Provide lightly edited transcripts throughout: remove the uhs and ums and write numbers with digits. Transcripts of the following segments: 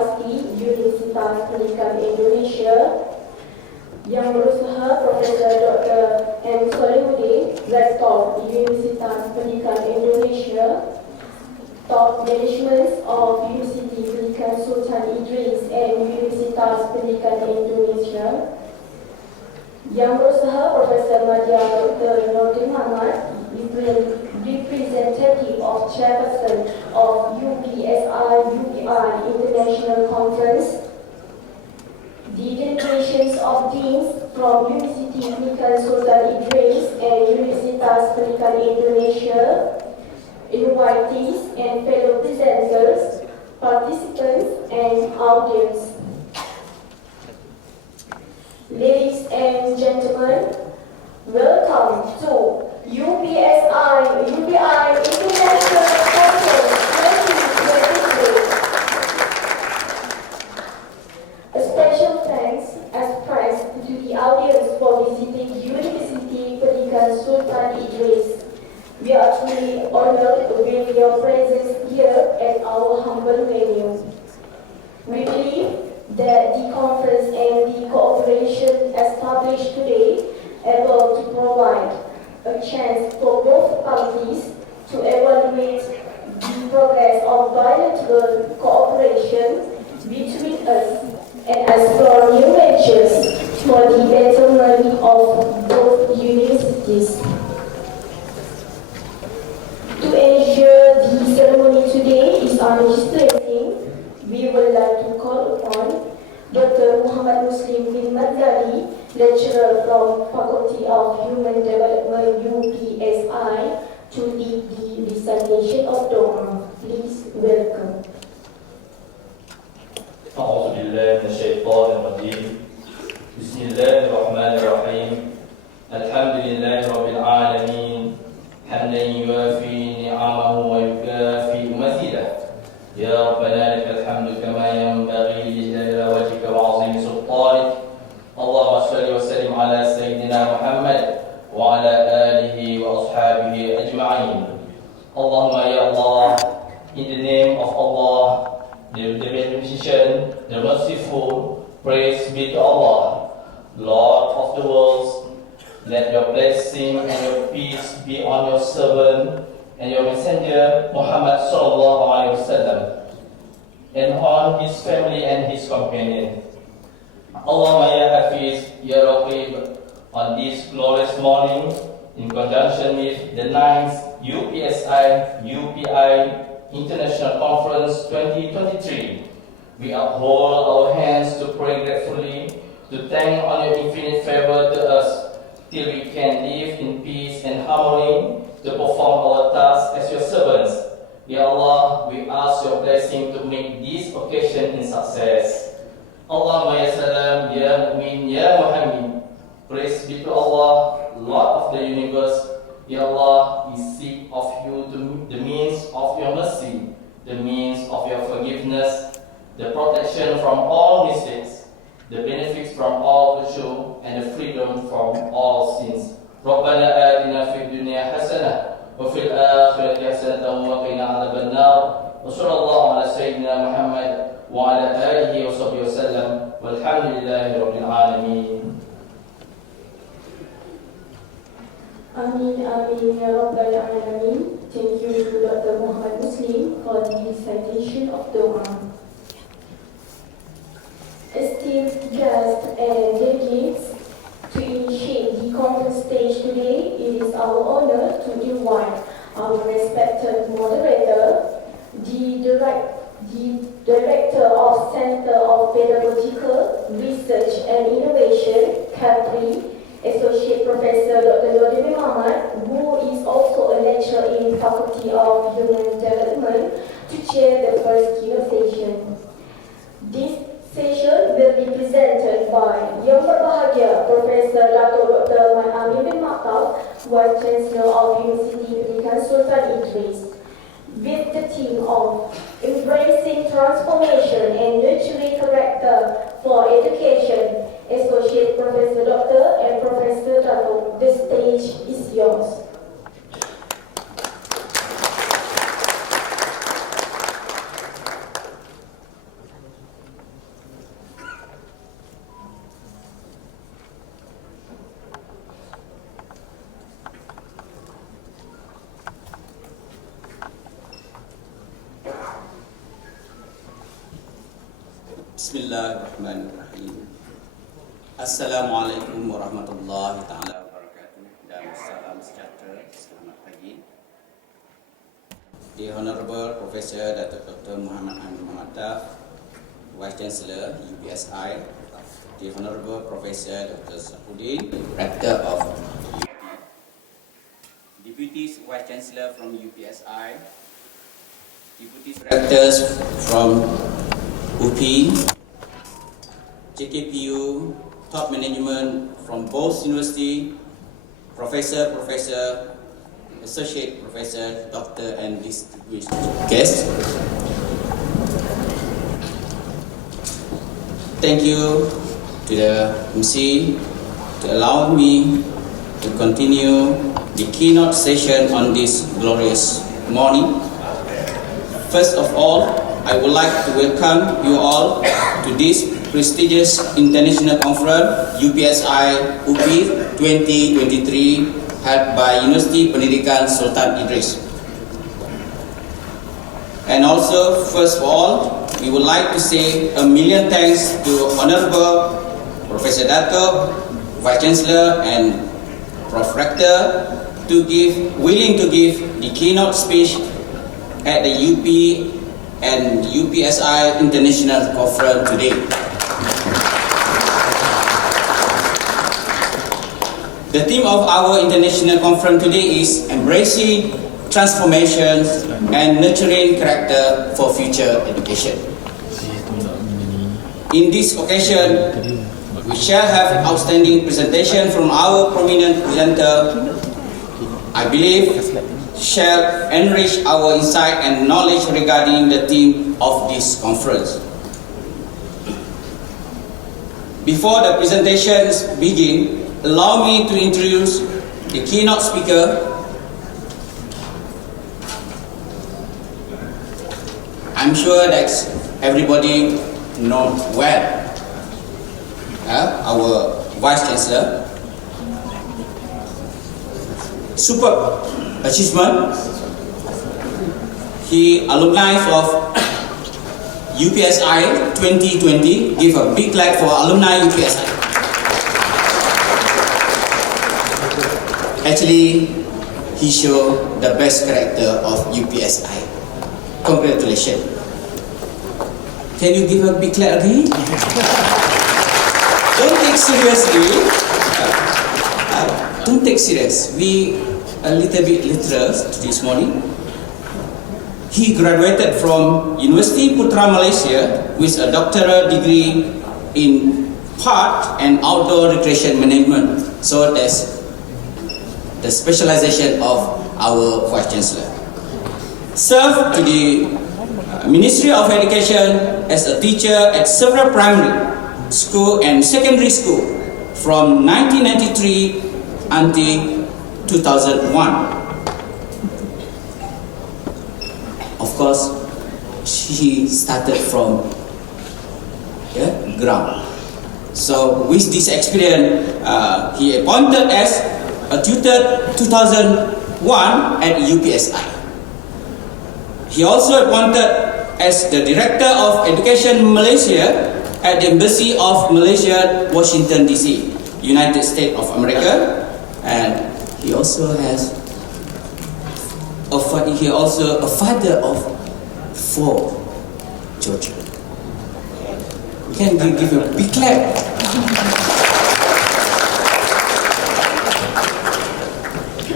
Pasti Universitas Pendidikan Indonesia, Yang Berusaha Profesor Dr. M. Solihuddin, Rektor Universitas Pendidikan Indonesia, Top Management of University Pendidikan Sultan Idris and Universitas Pendidikan Indonesia, Yang Berusaha Profesor Madya Dr. Nordin Muhammad, Representative of Chairperson of UPSI-UPI International Conference, the delegations of deans from University Pendidikan Sultan Idris and Universitas Pendidikan Indonesia, invitees and fellow presenters, participants and audience. Ladies and gentlemen, welcome to UPSI-UPI International Conference 2023. A special thanks expressed to the audience for visiting University Pendidikan Sultan Idris. We are truly honored with your presence here at our humble venue. We believe that the conference and the cooperation established today able to provide a chance for both parties to evaluate the progress of bilateral cooperation between us and explore new ventures for the betterment of both universities. To ensure the ceremony today is undistracting, we would like to call upon Dr. Muhammad Muslim bin Madzali, lecturer from Faculty of Human Development UPSI, to lead the recitation of Dua. Please welcome. أعوذ بالله من الشيطان الرجيم. بسم الله الرحمن الرحيم. الحمد لله رب العالمين حمدا يوافي نعمه ويكافئ مزيده. يا ربنا لك الحمد كما ينبغي لجلال وجهك وعظيم سلطانك. اللهم صل وسلم على سيدنا محمد وعلى آله وأصحابه أجمعين. اللهم يا الله, in the name of Allah, the Beneficent, the Merciful, praise be to Allah, Lord of the worlds. Let your blessing and your peace be on your servant and your messenger Muhammad sallallahu alaihi wasallam, and on his family and his companion. Allahumma ya Hafiz, ya Raqib, on this glorious morning, in conjunction with the 9th UPSI-UPI International Conference 2023, we uphold our hands to pray gratefully, to thank on your infinite favor to us, till we can live in peace and harmony, to perform our tasks as your servants. Ya Allah, we ask your blessing to make this occasion in success. Allahumma ya salam, ya mu'min, ya muhammad. Praise be to Allah, Lord of the universe. Ya Allah, we seek of you the means of your mercy, the means of your forgiveness, the protection from all mistakes, the benefits from all virtue, and the freedom from all sins. ربنا آتنا في الدنيا حسنة وفي الآخرة حسنة وقنا عذاب النار وصلى الله على سيدنا محمد وعلى آله وصحبه وسلم والحمد لله رب العالمين. Amin, amin, ya Rabbal Alamin. Thank you to Dr. Muhammad Muslim for the recitation of Dua. Esteemed guests and delegates, to initiate the conference stage today, it is our honor to invite our respected moderator, the Director of Center of Pedagogical Research and Innovation, CAPRI, Associate Professor Dr. Nordin Muhammad, who is also a lecturer in Faculty of Human Development, to chair the first keynote session. This session will be presented by Yang Berbahagia Profesor Dr. Amin bin Maktab, Vice Chancellor of University Pendidikan Sultan Idris, with the theme of Embracing Transformation and Nurturing Character for Education. Associate Professor Dr. and Professor Dato, the stage is yours. Bismillahirrahmanirrahim. Assalamualaikum warahmatullahi taala wabarakatuh dan salam sejahtera. Selamat pagi. The Honorable Professor Dr. Muhammad Amin Muhammad, Vice Chancellor UPSI, the Honorable Professor Dr. Sapudin, Rector of UP, Deputy Vice Chancellor from UPSI, Deputy Rectors from UP, JKPU, top management from both university, professor, associate professor, doctor, and distinguished guests. Thank you to the MC to allow me to continue the keynote session on this glorious morning. First of all, I would like to welcome you all to this prestigious international conference UPSI UPI 2023 held by University Pendidikan Sultan Idris. And also, first of all, we would like to say a million thanks to Honorable Professor Dato, Vice Chancellor and Prof. Rector willing to give the keynote speech at the UP and UPSI International Conference today. The theme of our international conference today is embracing transformation and nurturing character for future education. In this occasion, we shall have outstanding presentation from our prominent presenter. I believe shall enrich our insight and knowledge regarding the theme of this conference. Before the presentations begin, allow me to introduce the keynote speaker. I'm sure that everybody knows well. Our Vice Chancellor. Superb achievement. He alumni of UPSI 2020. Give a big clap for alumni UPSI. Actually, he showed the best character of UPSI. Congratulations. Can you give a big clap again? Don't take seriously. Don't take serious. We a little bit literal this morning. He graduated from University Putra Malaysia with a doctoral degree in park and outdoor recreation management. So that's the specialization of our Vice Chancellor. Served to the Ministry of Education as a teacher at several primary school and secondary school from 1993 until 2001. Of course, she started from the ground. So with this experience, he appointed as a tutor 2001 at UPSI. He also appointed as the Director of Education Malaysia at the Embassy of Malaysia, Washington DC, United States of America, and he also has a father of 4 children. Can we give a big clap?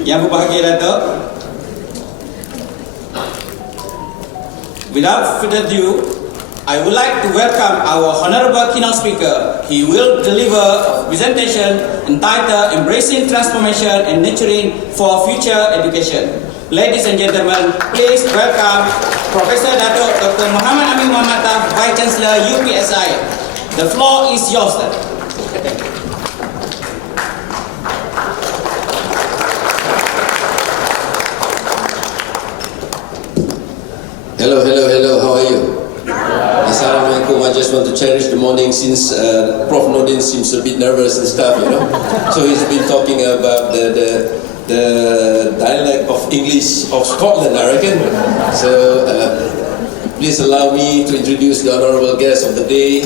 Yang berbahagia Dato', without further ado, I would like to welcome our honorable keynote speaker. He will deliver a presentation entitled Embracing Transformation and Nurturing for Future Education. Ladies and gentlemen, please welcome Professor Dato' Dr. Muhammad Amin Muhammad, Vice Chancellor UPSI. The floor is yours, sir. Thank you. Hello, how are you? Assalamualaikum. I just want to cherish the morning since Prof. Nordin seems a bit nervous and stuff, you know. So he's been talking about the dialect of English of Scotland, I reckon. So Please allow me to introduce the honorable guest of the day,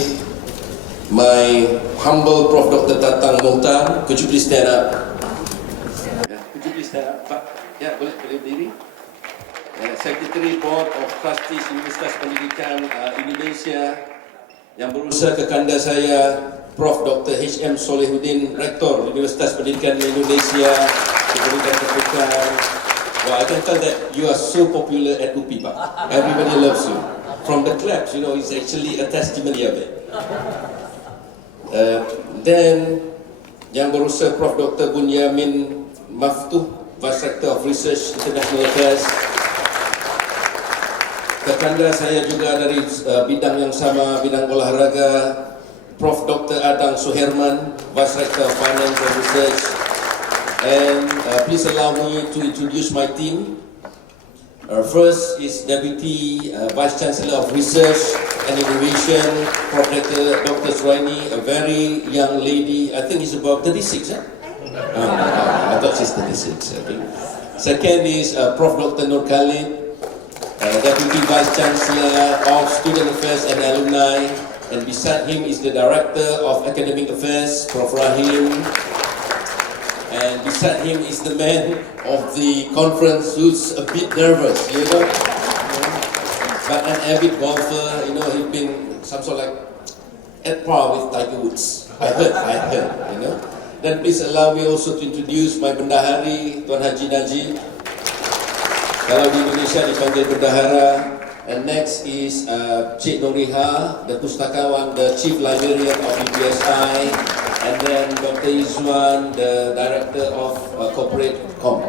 my humble Prof. Dr. Tatang Mohtar. Could you please stand up? Yeah, could you please stand up? Pak? Ya, boleh berdiri. Secretary Board of Trustees Universitas Pendidikan Indonesia yang berusaha ke kanda saya, Prof. Dr. H.M. Solehuddin, Rektor Universitas Pendidikan Indonesia, diberikan keputusan. Well, I can tell that you are so popular at UPI, Pak. Everybody loves you. From the claps, you know, it's actually a testimony of it. Then, yang berusaha Prof. Dr. Bunyamin Maftuh, Vice Rector of Research International Affairs. Kekanda saya juga dari bidang yang sama, bidang olahraga, Prof. Dr. Adang Suherman, Vice Rector of Finance and Research. And please allow me to introduce my team. First is Deputy Vice Chancellor of Research and Innovation, Prof. Dr. Swaini, a very young lady. I think she's about 36, eh? I thought she's 36. Okay. Second is Prof. Dr. Nur Khalid, Deputy Vice Chancellor of Student Affairs and Alumni, and beside him is the Director of Academic Affairs, Prof. Rahim, and beside him is the man of the conference who's a bit nervous, you know, but an avid golfer, you know, he's been some sort of like at par with Tiger Woods. I heard, you know. Then please allow me also to introduce my Bendahari, Tuan Haji Najib. Kalau di Indonesia dipanggil Bendahara. And next is Cik Noriha, the Pustakawan, the Chief Librarian of UPSI. And then Dr. Izwan, the Director of Corporate Com.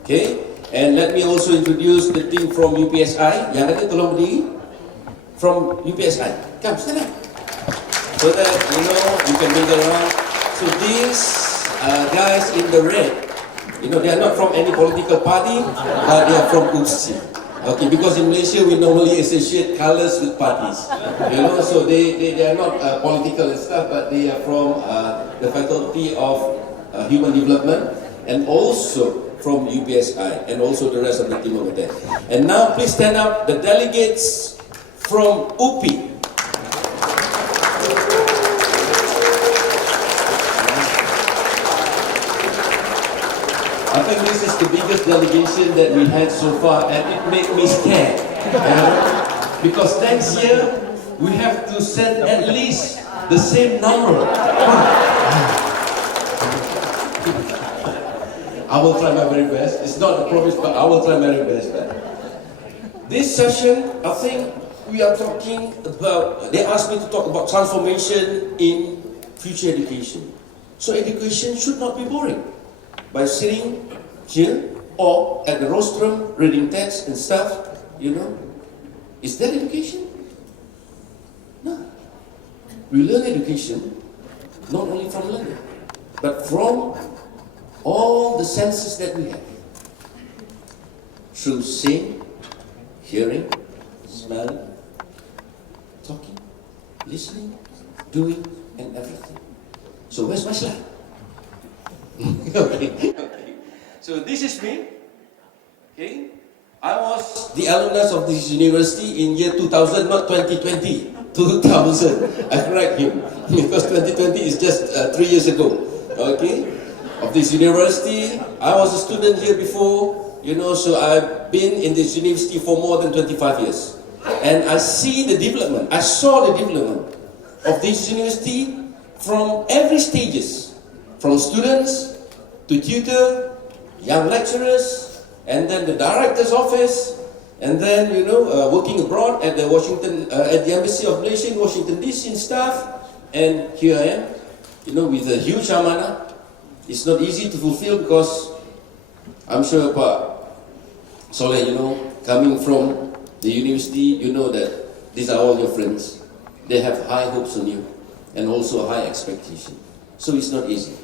Okay? And let me also introduce the team from UPSI. Yang ada tolong berdiri. From UPSI. Come, stand up. So that, you know, you can mingle around. So these guys in the red, you know, they are not from any political party, but they are from Upsi. Okay, because in Malaysia we normally associate colors with parties. You know, so they are not political and stuff, but they are from the Faculty of Human Development and also from UPSI and also the rest of the team over there. And now please stand up the delegates from UPI. I think this is the biggest delegation that we had so far, and it made me scared. Because next year, we have to send at least the same number. I will try my very best. It's not a promise, but I will try my very best. This session, I think we are talking about, they asked me to talk about transformation in future education. So education should not be boring. By sitting here or at the rostrum reading text and stuff, you know, is that education? No. We learn education not only from learning, but from all the senses that we have. Through seeing, hearing, smelling, talking, listening, doing, and everything. So where's my slide? Okay. So this is me. Okay. I was the alumnus of this university in year 2000, not 2020. 2000. I correct him because 2020 is just 3 years ago. Okay. Of this university, I was a student here before. You know, so I've been in this university for more than 25 years, and I see the development. I saw the development of this university from every stages. From students to tutor, young lecturers, and then the director's office, and then, you know, working abroad at the at the Embassy of Malaysia in Washington DC and stuff. And here I am, you know, with a huge amanah. It's not easy to fulfill because I'm sure Pak Soleh, you know, coming from the university, you know that these are all your friends. They have high hopes on you and also high expectation. So it's not easy.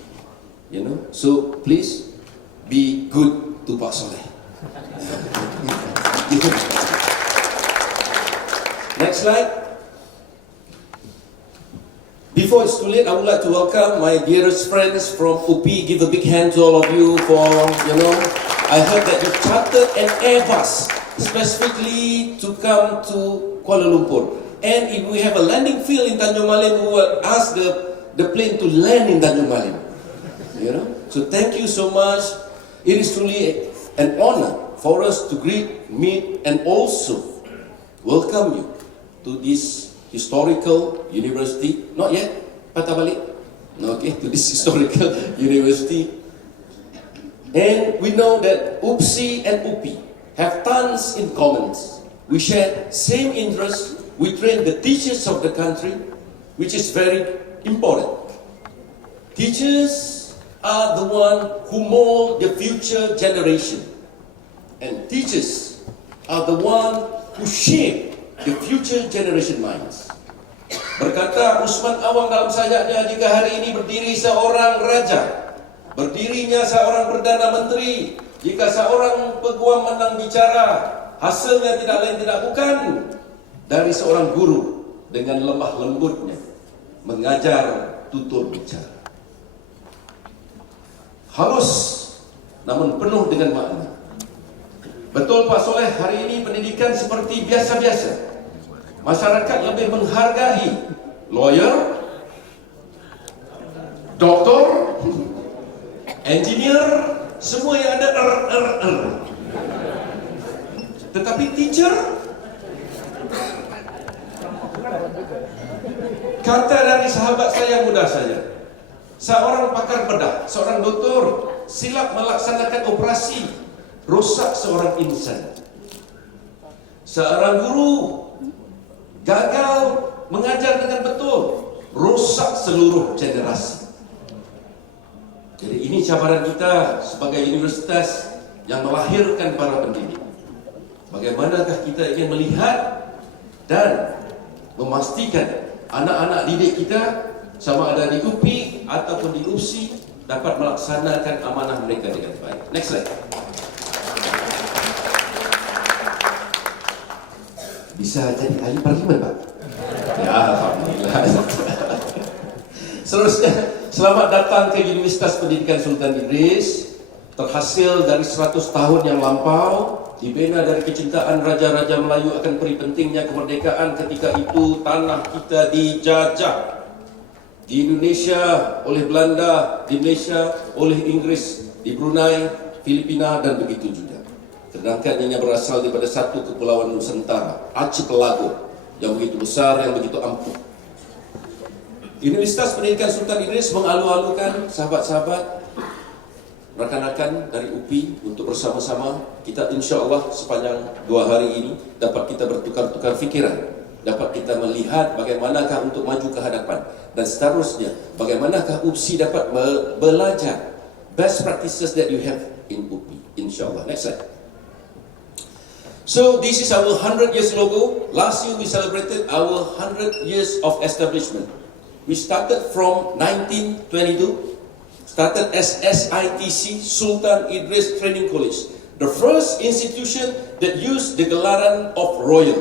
You know, so please be good to Pak Soleh. Next slide. Before it's too late, I would like to welcome my dearest friends from UPI. Give a big hand to all of you for, you know, I heard that you chartered an Airbus specifically to come to Kuala Lumpur. And if we have a landing field in Tanjung Malim, we will ask the plane to land in Tanjung Malim. You know? So thank you so much. It is truly an honor for us to greet, meet, and also welcome you to this historical university. Not yet, patah balik. Okay, to this historical university. And we know that Upsi and Upi have tons in common. We share same interests. We train the teachers of the country, which is very important. Teachers are the one who mold the future generation. And teachers are the one who shape the future generation minds. Berkata Usman Awang dalam sayapnya, jika hari ini berdiri seorang raja, berdirinya seorang Perdana Menteri, jika seorang peguam menang bicara, hasilnya tidak lain tidak bukan dari seorang guru dengan lemah lembutnya mengajar tutur bicara. Halus namun penuh dengan makna. Betul Pak Soleh, hari ini pendidikan seperti biasa-biasa. Masyarakat lebih menghargai lawyer, doktor, engineer, semua yang ada Tetapi teacher, kata dari sahabat saya muda saja, seorang pakar bedah, seorang doktor silap melaksanakan operasi, rosak seorang insan. Seorang guru gagal mengajar dengan betul, rosak seluruh generasi. Jadi ini cabaran kita sebagai universitas yang melahirkan para pendidik. Bagaimanakah kita ingin melihat dan memastikan anak-anak didik kita, sama ada di UPI ataupun di Upsi, dapat melaksanakan amanah mereka dengan baik. Next slide. Bisa jadi ahli parlimen, Pak? Ya, alhamdulillah. Seterusnya, selamat datang ke Universitas Pendidikan Sultan Idris. Terhasil dari 100 tahun yang lampau, dibina dari kecintaan raja-raja Melayu akan peri pentingnya kemerdekaan ketika itu tanah kita dijajah. Di Indonesia oleh Belanda, di Malaysia oleh Inggris, di Brunei, Filipina dan begitu juga. Sedangkan ianya berasal daripada satu kepulauan Nusantara, archipelago yang begitu besar, yang begitu ampuh. Universitas Pendidikan Sultan Idris mengalu-alukan sahabat-sahabat, rakan-rakan dari UPI untuk bersama-sama kita insya-Allah sepanjang 2 hari ini dapat kita bertukar-tukar fikiran, dapat kita melihat bagaimanakah untuk maju ke hadapan, dan seterusnya bagaimanakah UPSI dapat belajar best practices that you have in UPI, insya-Allah. Next slide. So this is our 100 years logo. Last year we celebrated our 100 years of establishment. We started from 1922, started as SITC, Sultan Idris Training College, the first institution that used the gelaran of royal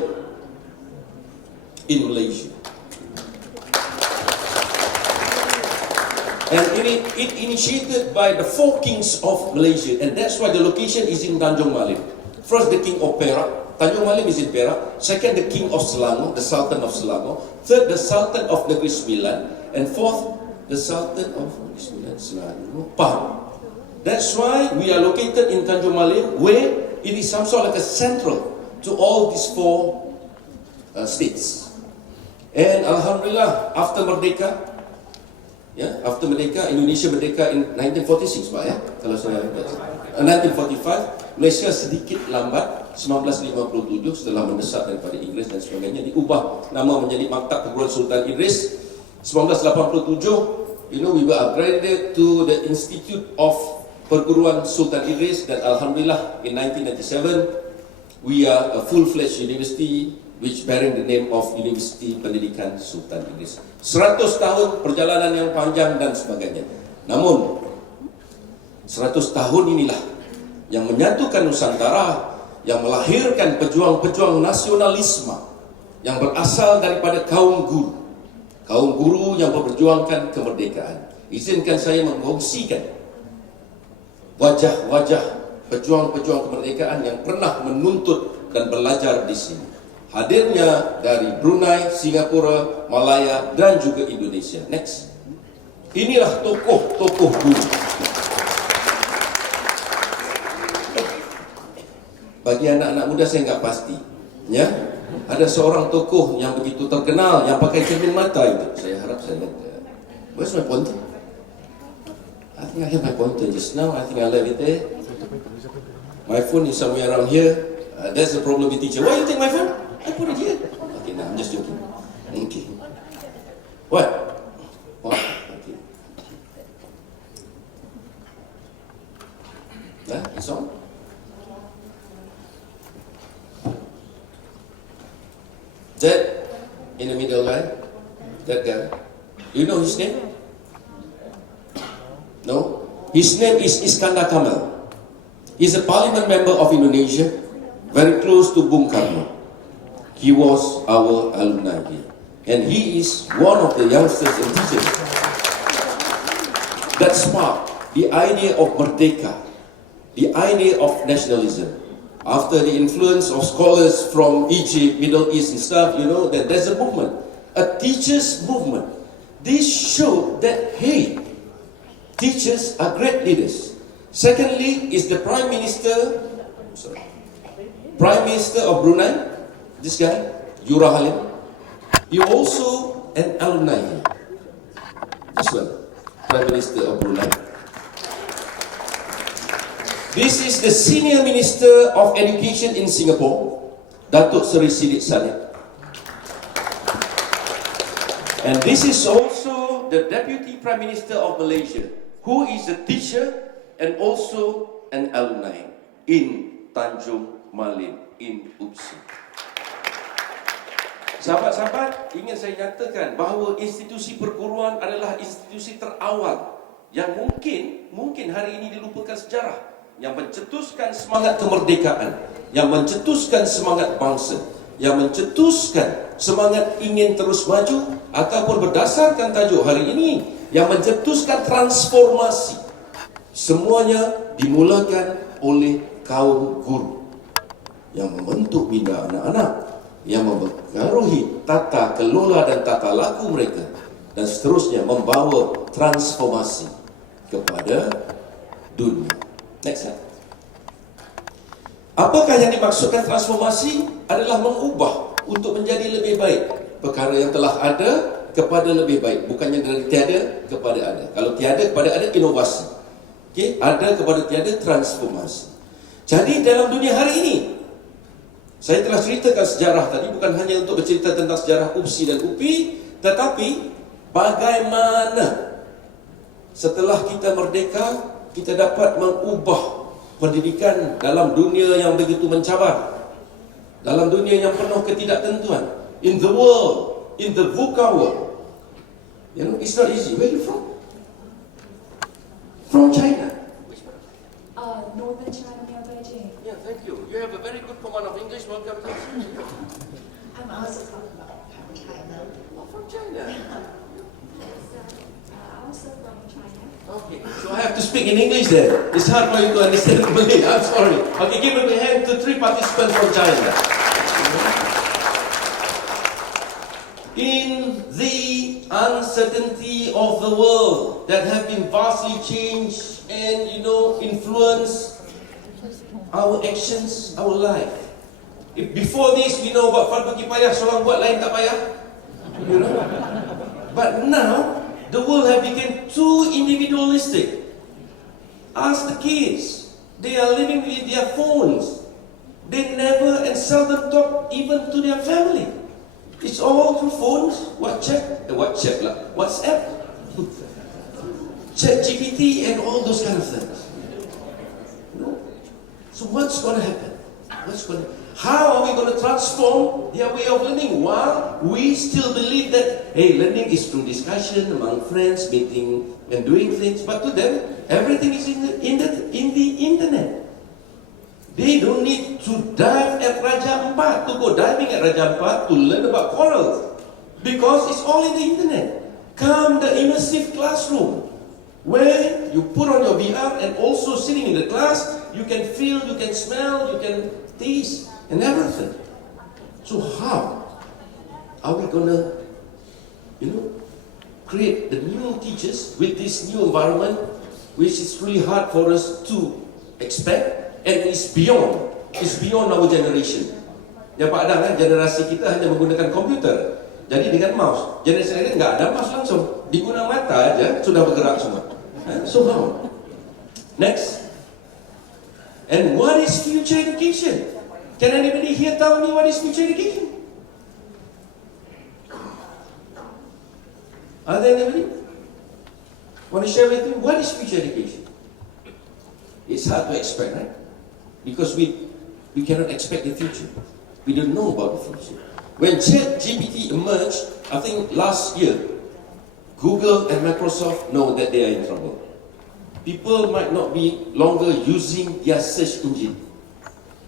in Malaysia. And it initiated by the 4 kings of Malaysia, and that's why the location is in Tanjung Malim. First, the king of Perak. Tanjung Malim is in Perak. Second, the king of Selangor, the Sultan of Selangor. Third, the Sultan of Negeri Sembilan. And fourth, the Sultan of Negeri Sembilan, Selangor, Pahang. That's why we are located in Tanjung Malim, where it is some sort of like a central to all these 4 states. And Alhamdulillah, after Merdeka, after Merdeka, Indonesia merdeka in 1946, Pak, ya, kalau saya ingat. 1945, Malaysia sedikit lambat, 1957 setelah mendesak daripada Inggris dan sebagainya, diubah nama menjadi Maktab Perguruan Sultan Idris. 1987, we were upgraded to the Institute of Perguruan Sultan Idris, dan Alhamdulillah in 1997 we are a full-fledged university which bearing the name of University Pendidikan Sultan Idris. 100 tahun perjalanan yang panjang dan sebagainya. Namun 100 tahun inilah yang menyatukan Nusantara, yang melahirkan pejuang-pejuang nasionalisme yang berasal daripada kaum guru yang memperjuangkan kemerdekaan. Izinkan saya mengkongsikan wajah-wajah pejuang-pejuang kemerdekaan yang pernah menuntut dan belajar di sini. Hadirnya dari Brunei, Singapura, Malaya dan juga Indonesia. Next. Inilah tokoh-tokoh guru. Bagi anak-anak muda saya nggak pasti, ya. Ada seorang tokoh yang begitu terkenal yang pakai cermin mata itu. Saya harap saya lihat. Where's my pointer? I think I have my pointer just now. I think I left it there. My phone is somewhere around here. That's the problem with teacher. Why you take my phone? I put it here. Okay, now I'm just joking. Okay. What? What? Okay. Nah, it's on. That in the middle guy, that guy. You know his name? No? His name is Iskandar Kamal. He's a parliament member of Indonesia, very close to Bung Karno. He was our alumni here. And he is one of the youngsters and teachers that sparked the idea of Merdeka, the idea of nationalism. After the influence of scholars from Egypt, Middle East and stuff, you know, that there's a movement, a teachers' movement. This showed that, hey, teachers are great leaders. Secondly, is the Prime Minister of Brunei, this guy, Yura Halim. He also an alumni here. This one, Prime Minister of Brunei. This is the Senior Minister of Education in Singapore, Datuk Seri Sidik Said. And this is also the Deputy Prime Minister of Malaysia, who is a teacher and also an alumni in Tanjung Malim, in Upsi. Sahabat-sahabat, ingin saya nyatakan bahawa institusi perguruan adalah institusi terawal yang mungkin hari ini dilupakan sejarah, yang mencetuskan semangat kemerdekaan, yang mencetuskan semangat bangsa, yang mencetuskan semangat ingin terus maju, ataupun berdasarkan tajuk hari ini yang mencetuskan transformasi. Semuanya dimulakan oleh kaum guru yang membentuk minda anak-anak, yang mempengaruhi tata kelola dan tata laku mereka, dan seterusnya membawa transformasi kepada dunia. Next slide. Apakah yang dimaksudkan transformasi? Adalah mengubah untuk menjadi lebih baik. Perkara yang telah ada kepada lebih baik. Bukannya dari tiada kepada ada. Kalau tiada kepada ada, inovasi. Okay? Ada kepada tiada, transformasi. Jadi dalam dunia hari ini, saya telah ceritakan sejarah tadi, bukan hanya untuk bercerita tentang sejarah Upsi dan Upi, tetapi bagaimana setelah kita merdeka, kita dapat mengubah pendidikan dalam dunia yang begitu mencabar, dalam dunia yang penuh ketidaktentuan. In the world, in the VUCA world, you know, it's not easy. Where are you from? From China. Northern China near Beijing. Yeah, thank you. You have a very good command of English. Welcome to Australia. I'm also from China. Oh, from China. Also from China. Okay, so I have to speak in English then. It's hard for you to understand Malay. I'm sorry. Okay, give a big hand to 3 participants from China. In the uncertainty of the world that have been vastly changed and, you know, influence our actions, our life. If before this we know about fardu kifayah, seorang buat lain tak payah, you know. But now the world have become too individualistic. Ask the kids, they are living with their phones. They never and seldom talk even to their family. It's all through phones, WhatsApp, ChatGPT and all those kind of things. No. So what's going to happen? How are we going to transform their way of learning while we still believe that, hey, learning is through discussion among friends, meeting and doing things, but to them, everything is in the internet. They don't need to dive at Raja Ampat, to go diving at Raja Ampat to learn about corals, because it's all in the internet. Come the immersive classroom, where here, you put on your VR, and also sitting in the class, you can feel, you can smell, you can taste, and everything. So how are we gonna, create the new teachers with this new environment, which is really hard for us to expect, and it's beyond our generation. Ya Pak Adang kan, generasi kita hanya menggunakan komputer. Jadi dengan mouse, generasi lain nggak ada mouse langsung, diguna mata aja sudah bergerak semua. So how? Next. And what is future education? Can anybody here tell me what is future education? Are there anybody? Want to share with me what is future education? It's hard to expect, right? Because we cannot expect the future. We don't know about the future. When ChatGPT emerged, I think last year, Google and Microsoft know that they are in trouble. People might not be longer using their search engine.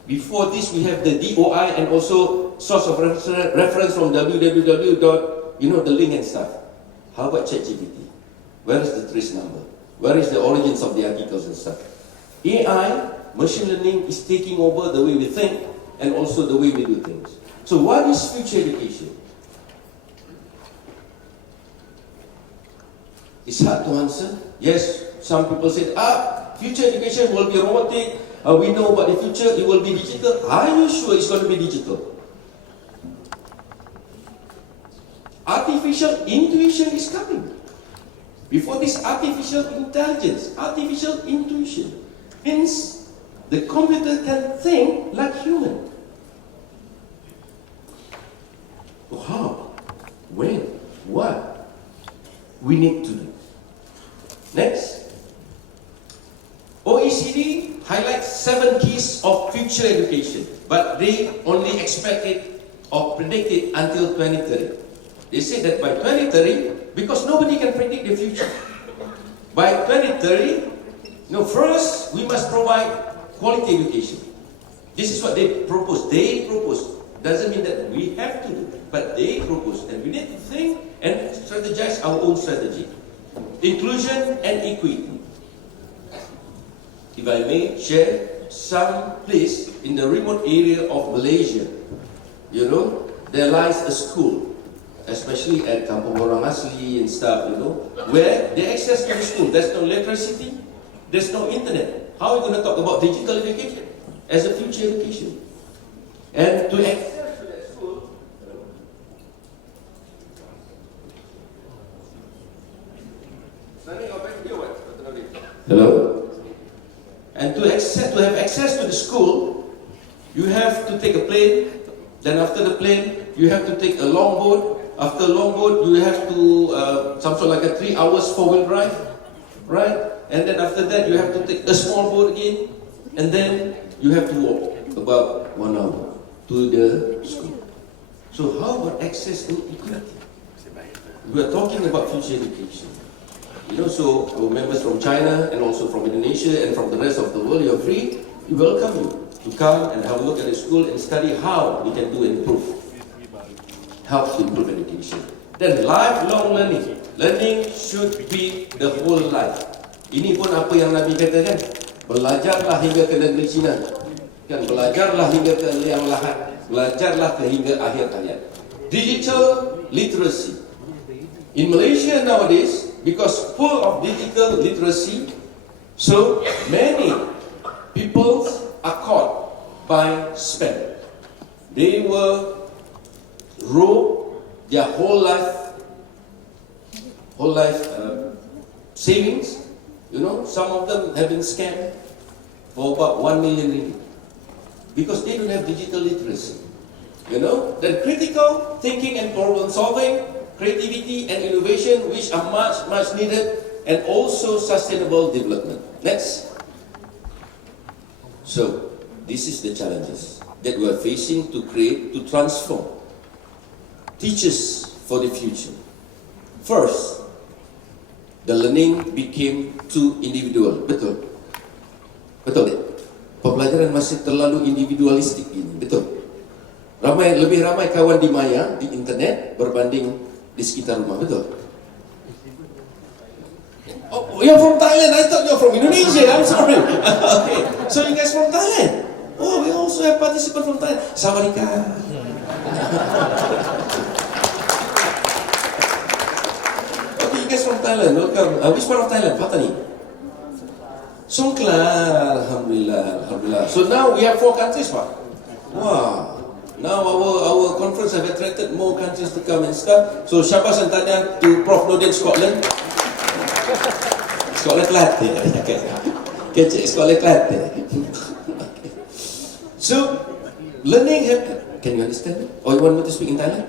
Before this, we have the DOI and also source of reference from www. The link and stuff. How about ChatGPT? Where is the trace number? Where is the origins of the articles and stuff? AI, machine learning, is taking over the way we think and also the way we do things. So what is future education? It's hard to answer. Yes, some people say, future education will be robotic. We know about the future, it will be digital. Are you sure it's going to be digital? Artificial intuition is coming. Before this, artificial intelligence, artificial intuition means the computer can think like human. How? When? What? We need to do. Next. OECD highlights 7 keys of future education, but they only expect it or predict it until 2030. They say that by 2030, because nobody can predict the future, by 2030, first we must provide quality education. This is what they propose. They propose. Doesn't mean that we have to do, but they propose, and we need to think and strategize our own strategy. Inclusion and equity. If I may share some place in the remote area of Malaysia, there lies a school, especially at Kampung Orang Asli and stuff, where the access to the school, there's no electricity, there's no internet. How are we going to talk about digital education as a future education? And to access to that school, hello? And to have access to the school, you have to take a plane. Then after the plane, you have to take a long boat. After a long boat, you have to, something like a 3 hours 4-wheel drive, right? And then after that, you have to take a small boat again. And then you have to walk about 1 hour to the school. So how about access and equity? We are talking about future education. So our members from China and also from Indonesia and from the rest of the world, you are free. We welcome you to come and have a look at the school and study how we can do and improve. Help to improve education. Then lifelong learning. Learning should be the whole life. Ini pun apa yang Nabi kata kan? Belajarlah hingga ke negeri Cina. Kan, belajarlah hingga ke liang lahat. Belajarlah hingga akhir hayat. Digital literacy. In Malaysia nowadays, because full of digital literacy, so many people are caught by spam. They were robbed their whole life savings. Some of them have been scammed for about 1 million ringgit because they don't have digital literacy. Then critical thinking and problem solving, creativity and innovation, which are much, much needed, and also sustainable development. Next. So, this is the challenges that we are facing to create, to transform teachers for the future. First, the learning became too individual. Betul? Betul tak? Pembelajaran masih terlalu individualistik ini. Betul? Lebih ramai kawan di maya, di internet berbanding di sekitar rumah. Betul? Oh you're from Thailand. I thought you're from Indonesia. I'm sorry. Okay, so you guys from Thailand? Oh, we also have participants from Thailand. Sawadika. Okay, you guys from Thailand. Welcome. Which part of Thailand? Patani. Songkla. Alhamdulillah. Alhamdulillah. So now we have 4 countries, Pak. Wow. Now our conference have attracted more countries to come and stuff. So syabas and tahniah to Prof Nordin Scotland. Scotland Kelantan. Kecik Scotland Kelantan. So learning can you understand? Or you want me to speak in Thailand?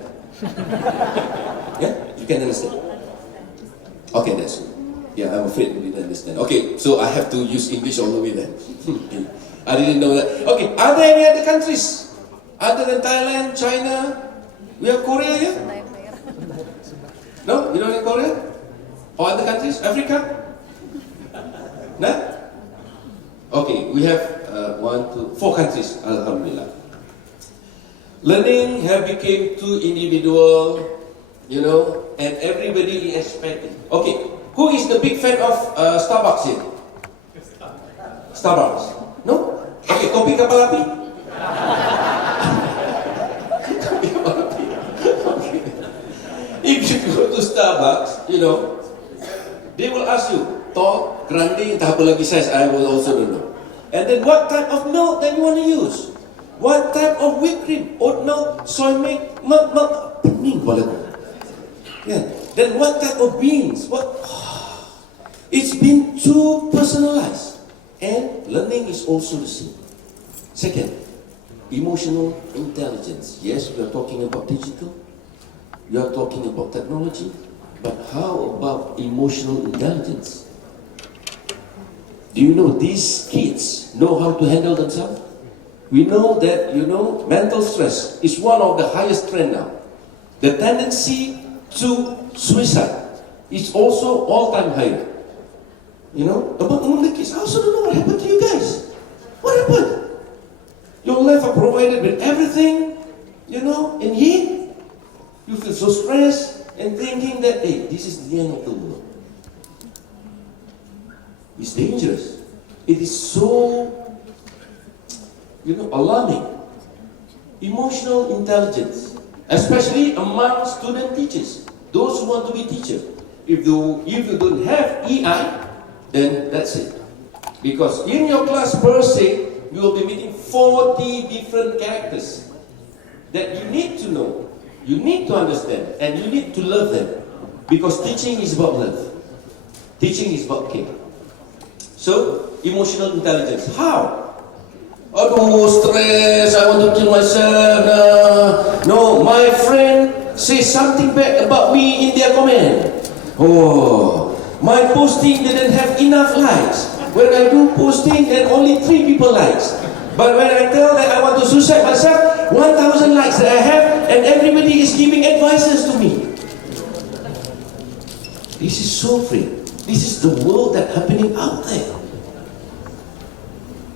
Yeah, you can understand. Okay, that's good. Yeah, I'm afraid you didn't understand. Okay, so I have to use English all the way then. I didn't know that. Okay, are there any other countries? Other than Thailand, China, we have Korea here? No? You don't have Korea? Or other countries? Africa? No? Okay, we have 4 countries, Alhamdulillah. Learning have become too individual, and everybody is expecting. Okay, who is the big fan of Starbucks here? Starbucks? No? Okay, kopi kapal api? If you go to Starbucks, they will ask you, tall, grande, entah apa lagi size, I will also don't know. And then what type of milk that you want to use? What type of whipped cream? Oat milk, soy milk, pening kepala aku. Yeah. Then what type of beans? It's been too personalized. And learning is also the same. Second, emotional intelligence. Yes, we are talking about digital. We are talking about technology. But how about emotional intelligence? Do you know these kids know how to handle themselves? We know that, mental stress is one of the highest trend now. The tendency to suicide is also all-time high. Among the kids, I also don't know what happened to you guys. What happened? Your life are provided with everything, and yet you feel so stressed and thinking that, hey, this is the end of the world. It's dangerous. It is so, alarming. Emotional intelligence, especially among student teachers, those who want to be teachers. If you don't have EI, then that's it. Because in your class per se, you will be meeting 40 different characters that you need to know, you need to understand, and you need to love them. Because teaching is about love. Teaching is about care. So, emotional intelligence. How? Aduh, stress, I want to kill myself. No, my friend says something bad about me in their comment. Oh, my posting didn't have enough likes. When I do posting, then only 3 people likes. But when I tell that I want to suicide myself, 1,000 likes that I have, and everybody is giving advices to me. This is so free. This is the world that's happening out there.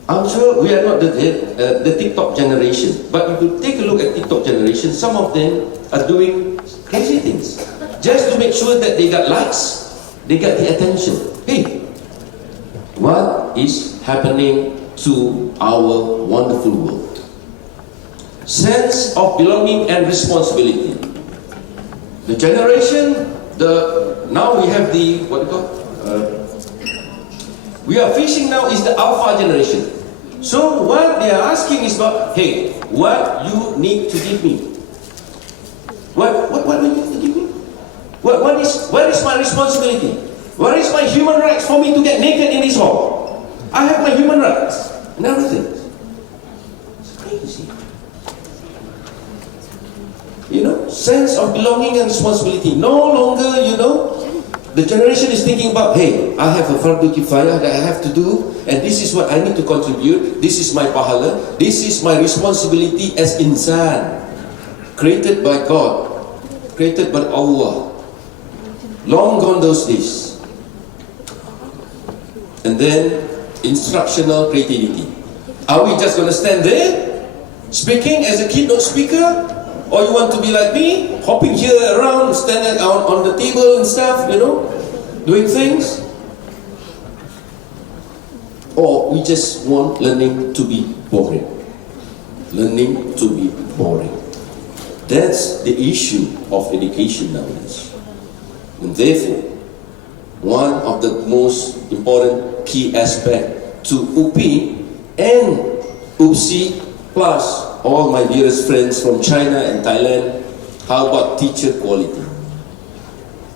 I'm sure we are not the TikTok generation, but if you take a look at TikTok generation, some of them are doing crazy things just to make sure that they got likes, they got the attention. Hey, what is happening to our wonderful world? Sense of belonging and responsibility. The generation, now we have the, we are facing now is the alpha generation. So what they are asking is about, hey, what you need to give me? What do you need to give me? Where is my responsibility? Where is my human rights for me to get naked in this hall? I have my human rights and everything. It's crazy. Sense of belonging and responsibility. No longer, the generation is thinking about, hey, I have a fardu kifayah that I have to do, and this is what I need to contribute. This is my pahala. This is my responsibility as insan, created by God, created by Allah. Long gone those days. And then, instructional creativity. Are we just going to stand there, speaking as a keynote speaker? Or you want to be like me, hopping here around, standing on the table and stuff, doing things? or we just want learning to be boring. Learning to be boring. That's the issue of education nowadays. And therefore, one of the most important key aspects to Upi and Upsi, plus all my dearest friends from China and Thailand, how about teacher quality?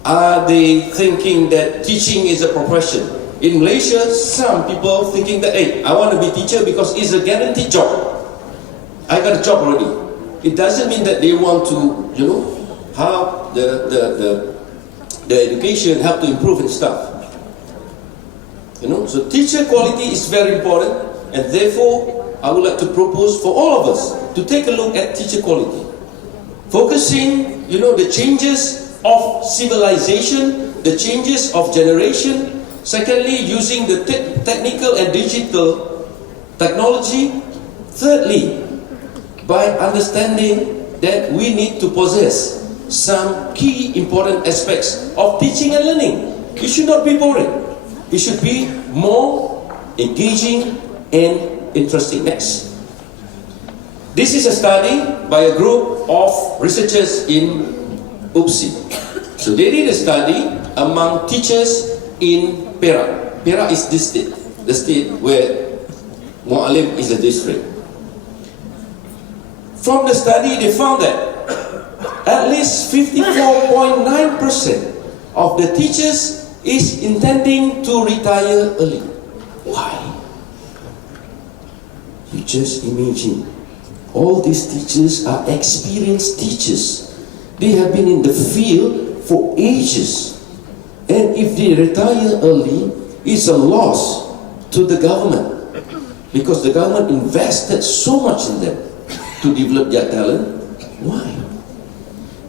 Are they thinking that teaching is a profession? In Malaysia, some people thinking that, hey, I want to be teacher because it's a guaranteed job. I got a job already. It doesn't mean that they want to, how the education help to improve and stuff. So teacher quality is very important, and therefore I would like to propose for all of us to take a look at teacher quality. Focusing, the changes of civilization, the changes of generation. Secondly, using the technical and digital technology. Thirdly, by understanding that we need to possess some key important aspects of teaching and learning. It should not be boring. It should be more engaging and interesting. Next. This is a study by a group of researchers in Upsi. So they did a study among teachers in Perak. Perak is this state, the state where Mu'alim is a district. From the study, they found that at least 54.9% of the teachers is intending to retire early. Why? You just imagine, all these teachers are experienced teachers. They have been in the field for ages. And if they retire early, it's a loss to the government. Because the government invested so much in them to develop their talent. Why?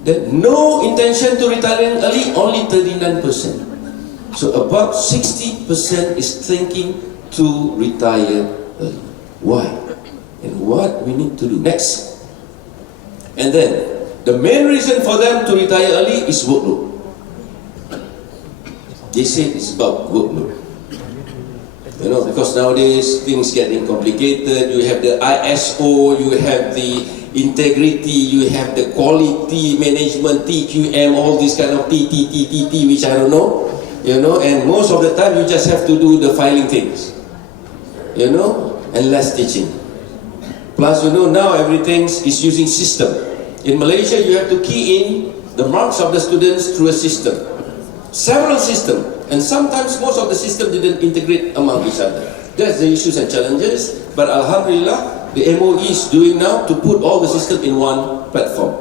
That no intention to retire early, only 39%. So about 60% is thinking to retire early. Why? And what we need to do next? And then, the main reason for them to retire early is workload. They say it's about workload. Because nowadays things getting complicated. You have the ISO, you have the integrity, you have the quality management, TQM, all these kind of TTTTT, which I don't know. And most of the time you just have to do the filing things. And less teaching. Plus, now everything is using system. In Malaysia, you have to key in the marks of the students through a system. Several systems. And sometimes most of the system didn't integrate among each other. That's the issues and challenges. But Alhamdulillah, the MOE is doing now to put all the system in one platform.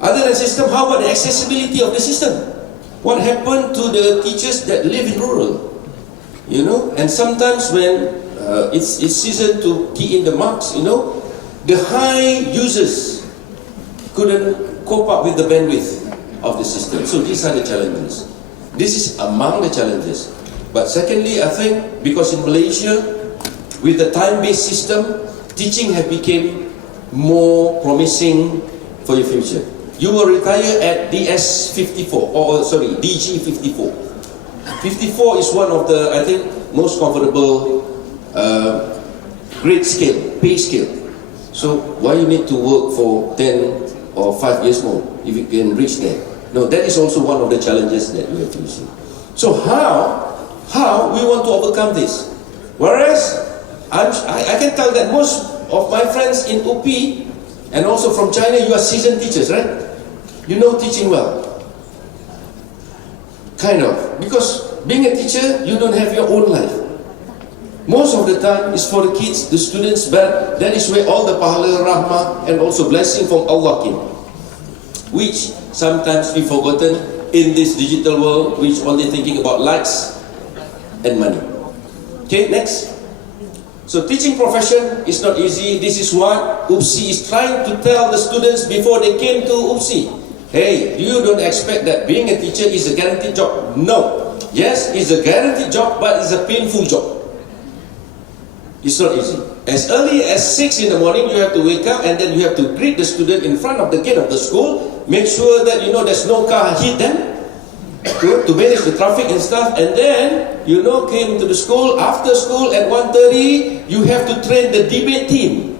Other than system, how about the accessibility of the system? What happened to the teachers that live in rural? And sometimes when it's season to key in the marks, the high users couldn't cope up with the bandwidth of the system. So these are the challenges. This is among the challenges. But secondly, I think because in Malaysia, with the time-based system, teaching have become more promising for your future. You will retire at DG54. 54 is one of the, I think, most comfortable grade scale, pay scale. So why you need to work for 10 or 5 years more if you can reach there? No, that is also one of the challenges that we are facing. So how we want to overcome this? Whereas I can tell that most of my friends in Upi and also from China, you are seasoned teachers, right? You know teaching well. Kind of. Because being a teacher, you don't have your own life. Most of the time is for the kids, the students, but that is where all the pahala, rahmah, and also blessing from Allah came. Which sometimes we forgotten in this digital world, which only thinking about likes and money. Okay, next. So teaching profession is not easy. This is what Upsi is trying to tell the students before they came to Upsi. Hey, you don't expect that being a teacher is a guaranteed job. No. Yes, it's a guaranteed job, but it's a painful job. It's not easy. As early as 6 in the morning, you have to wake up and then you have to greet the student in front of the gate of the school. Make sure that there's no car hit them. to manage the traffic and stuff, and then came to the school. After school at 1:30, you have to train the debate team.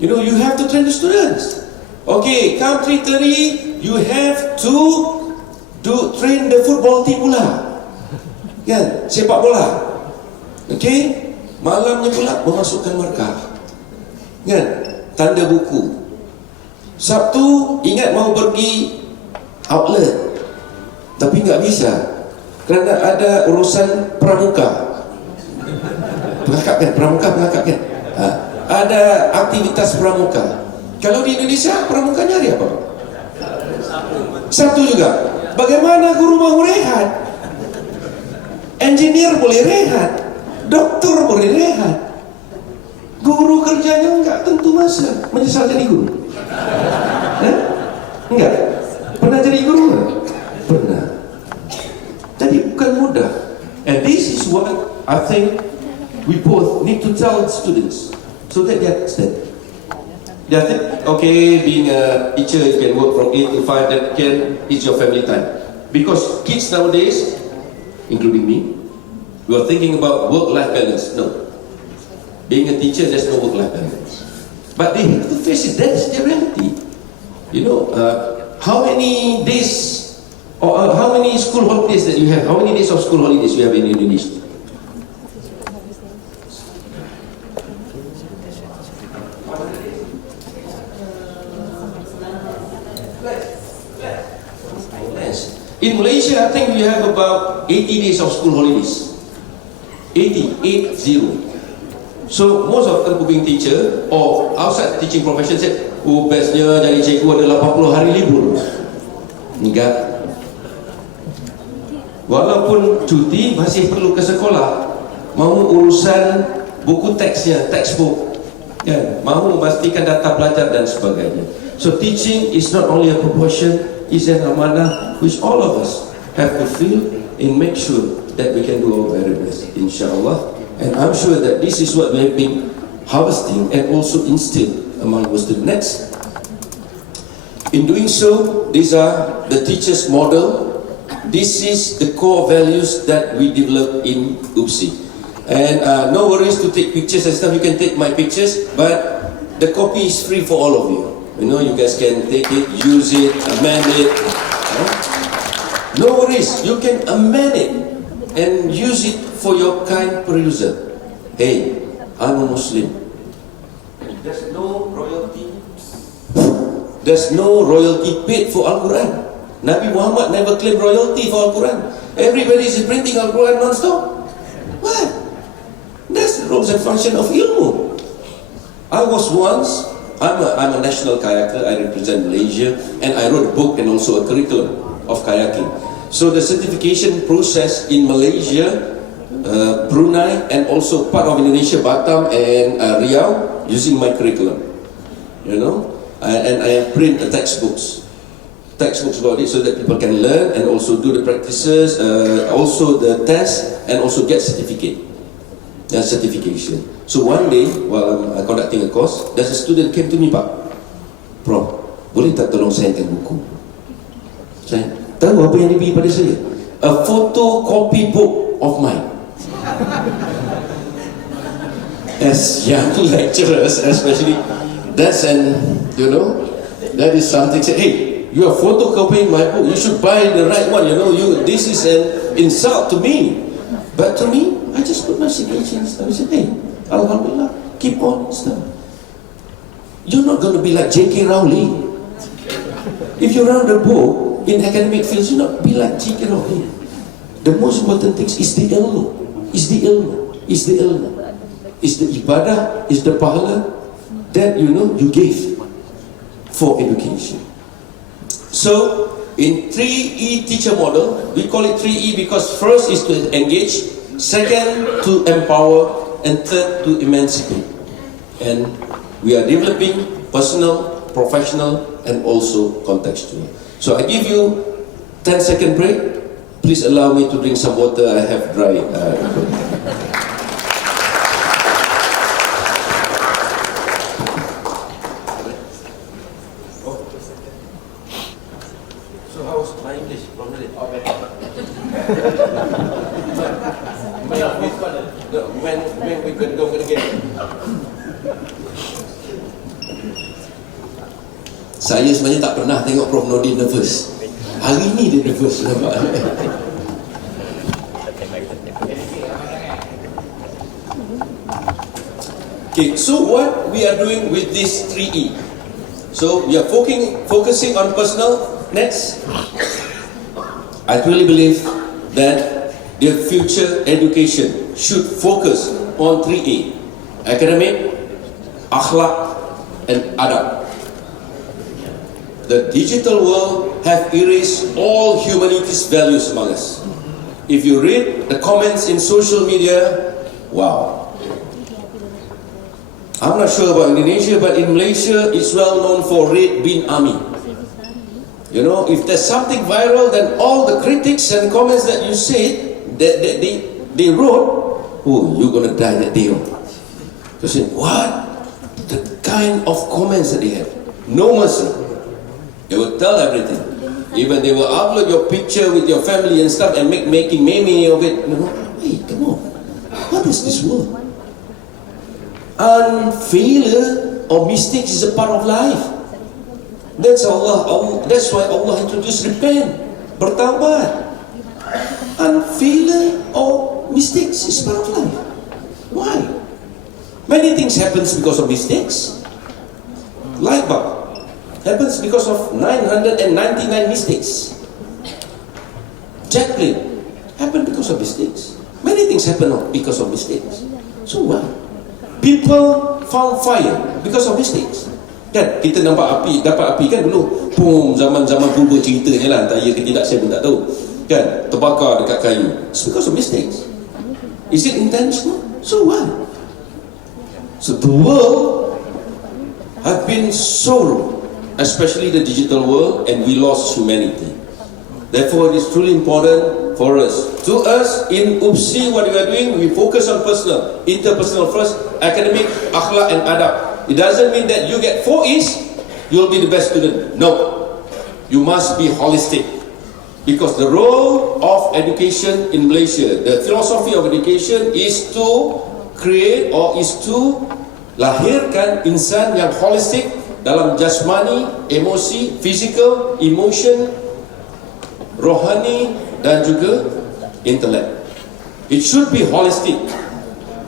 You have to train the students. Okay, come 3:30, you have to train the football team pula, kan, sepak bola. Okay, malamnya pula memasukkan markah, kan, tanda buku. Sabtu ingat mau pergi outlet, tapi nggak bisa kerana ada urusan pramuka. Pengakap kan, pramuka pengakap kan. Ada aktivitas pramuka. Kalau di Indonesia pramukanya hari apa? Sabtu juga. Bagaimana guru mau rehat? Engineer boleh rehat, doktor boleh rehat. Guru kerjanya enggak tentu masa. Menyesal jadi guru? Enggak? Pernah jadi guru? Pernah. Jadi bukan mudah. And this is what I think we both need to tell students, so that they understand. They think, okay, being a teacher, you can work from 8 to 5, that is your family time. Because kids nowadays, including me, we are thinking about work-life balance. No. Being a teacher, there's no work-life balance. But they have to face it. That is the reality. How many days, or how many school holidays that you have? How many days of school holidays you have in Indonesia? In Malaysia, I think we have about 80 days of school holidays. 80. So most of them who being teacher or outside teaching profession said, oh bestnya jadi cikgu ada 80 hari libur. Enggak. Walaupun cuti masih perlu ke sekolah. Mau urusan buku teksnya, textbook, ya, mau memastikan data belajar dan sebagainya. So teaching is not only a proportion, it's an amanah which all of us have to feel and make sure that we can do our very best, inshallah. And I'm sure that this is what we have been harvesting and also instilled among our students. Next. In doing so, these are the teacher's model. This is the core values that we develop in Upsi. And no worries to take pictures and stuff. You can take my pictures, but the copy is free for all of you. You guys can take it, use it, amend it. No worries, you can amend it and use it for your kind peruser. Hey, I'm a Muslim. There's no royalty. There's no royalty paid for Al-Quran. Nabi Muhammad never claimed royalty for Al-Quran. Everybody is printing Al-Quran non-stop. What? That's the roles and function of ilmu. I was once, I'm a national kayaker, I represent Malaysia, and I wrote a book and also a curriculum of kayaking. So the certification process in Malaysia, Brunei, and also part of Indonesia, Batam and Riau, using my curriculum. And I print the textbooks about it so that people can learn and also do the practices, also the test, and also get certification. So one day, while I'm conducting a course, there's a student came to me, Pak, Prof, boleh tak tolong sainkan buku? Saya tahu apa yang diberi pada saya? A photocopy book of mine. As young lecturers, especially, that is something. Say, hey, you are photocopying my book. You should buy the right one. This is an insult to me. But to me, I just put my signature and stuff. I said, hey, Alhamdulillah, keep on and stuff. You're not going to be like J.K. Rowling. If you write a book in academic fields, you're not be like J.K. Rowling. The most important thing is the ilmu. Is the ibadah, is the pahala that you gave for education. So, in 3E teacher model, we call it 3E because first is to engage, second to empower, and third to emancipate. And we are developing personal, professional, and also contextual. So I give you 10-second break. Please allow me to drink some water. I have dry. So how's my English? Saya sebenarnya tak pernah tengok Prof Nordin nervous. Hari ni dia nervous, nampak? Okay, so what we are doing with this 3E? So we are focusing on personal. Next, I truly believe that their future education should focus on 3A: academic, akhlak, and adab. The digital world have erased all humanity's values among us. If you read the comments in social media, wow. I'm not sure about Indonesia, but in Malaysia, it's well known for Red Bean Army. You know, if there's something viral, then all the critics and comments that you said, that they wrote, oh, you're gonna die that day. You say, what? The kind of comments that they have. No mercy. They will tell everything. Even they will upload your picture with your family and stuff and making meme of it. You know, hey, come on. What is this world? And failure or mistakes is a part of life. That's why Allah introduced repent, bertaubat. And failure or mistakes is part of life. Why? Many things happens because of mistakes. Light bulb happens because of 999 mistakes. Jet plane happened because of mistakes. Many things happen because of mistakes. So what? People found fire because of mistakes. Kan kita dapat api kan dulu, boom, zaman-zaman Google ceritanya lah, entah ya ke tidak saya pun tak tahu. Kan terbakar dekat kayu. It's because of mistakes. Is it intentional? So what? So the world have been so, especially the digital world, and we lost humanity. Therefore, it is truly important for us. To us, in Upsi, what we are doing, we focus on personal, interpersonal first, academic, akhlak, and adab. It doesn't mean that you get 4 E's, you'll be the best student. No. You must be holistic. Because the role of education in Malaysia, the philosophy of education is to create or is to lahirkan insan yang holistic dalam jasmani, emosi, physical, emotion, rohani dan juga intelek. It should be holistic.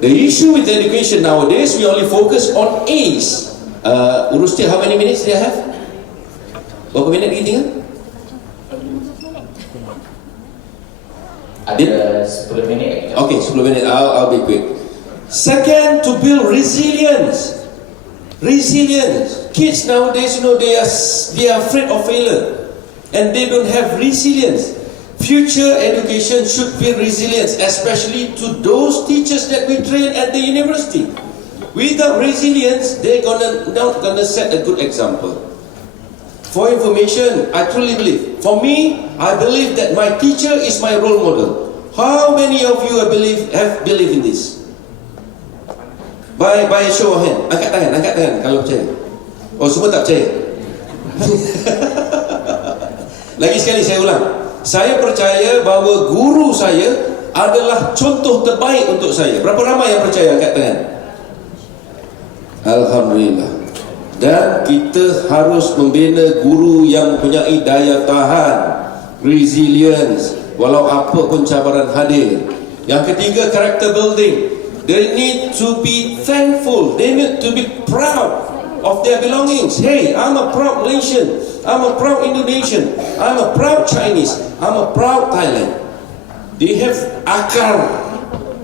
The issue with education nowadays, we only focus on A's. Urustia, how many minutes do you have? Berapa minit lagi tinggal? Ada 10 minit. Okay, 10 minit. I'll be quick. Second, to build resilience. Resilience. Kids nowadays, you know, they are afraid of failure, and they don't have resilience. Future education should be resilience, especially to those teachers that we train at the university. Without resilience, they're not gonna set a good example. For information, I truly believe. For me, I believe that my teacher is my role model. How many of you have believe in this? By a show of hand. Angkat tangan kalau percaya. Oh, semua tak percaya. Lagi sekali saya ulang. Saya percaya bahawa guru saya adalah contoh terbaik untuk saya. Berapa ramai yang percaya? Angkat tangan. Alhamdulillah. Dan kita harus membina guru yang mempunyai daya tahan, resilience, walau apa pun cabaran hadir. Yang ketiga, character building. They need to be thankful. They need to be proud of their belongings. Hey, I'm a proud Malaysian. I'm a proud Indonesian. I'm a proud Chinese. I'm a proud Thailand. They have akar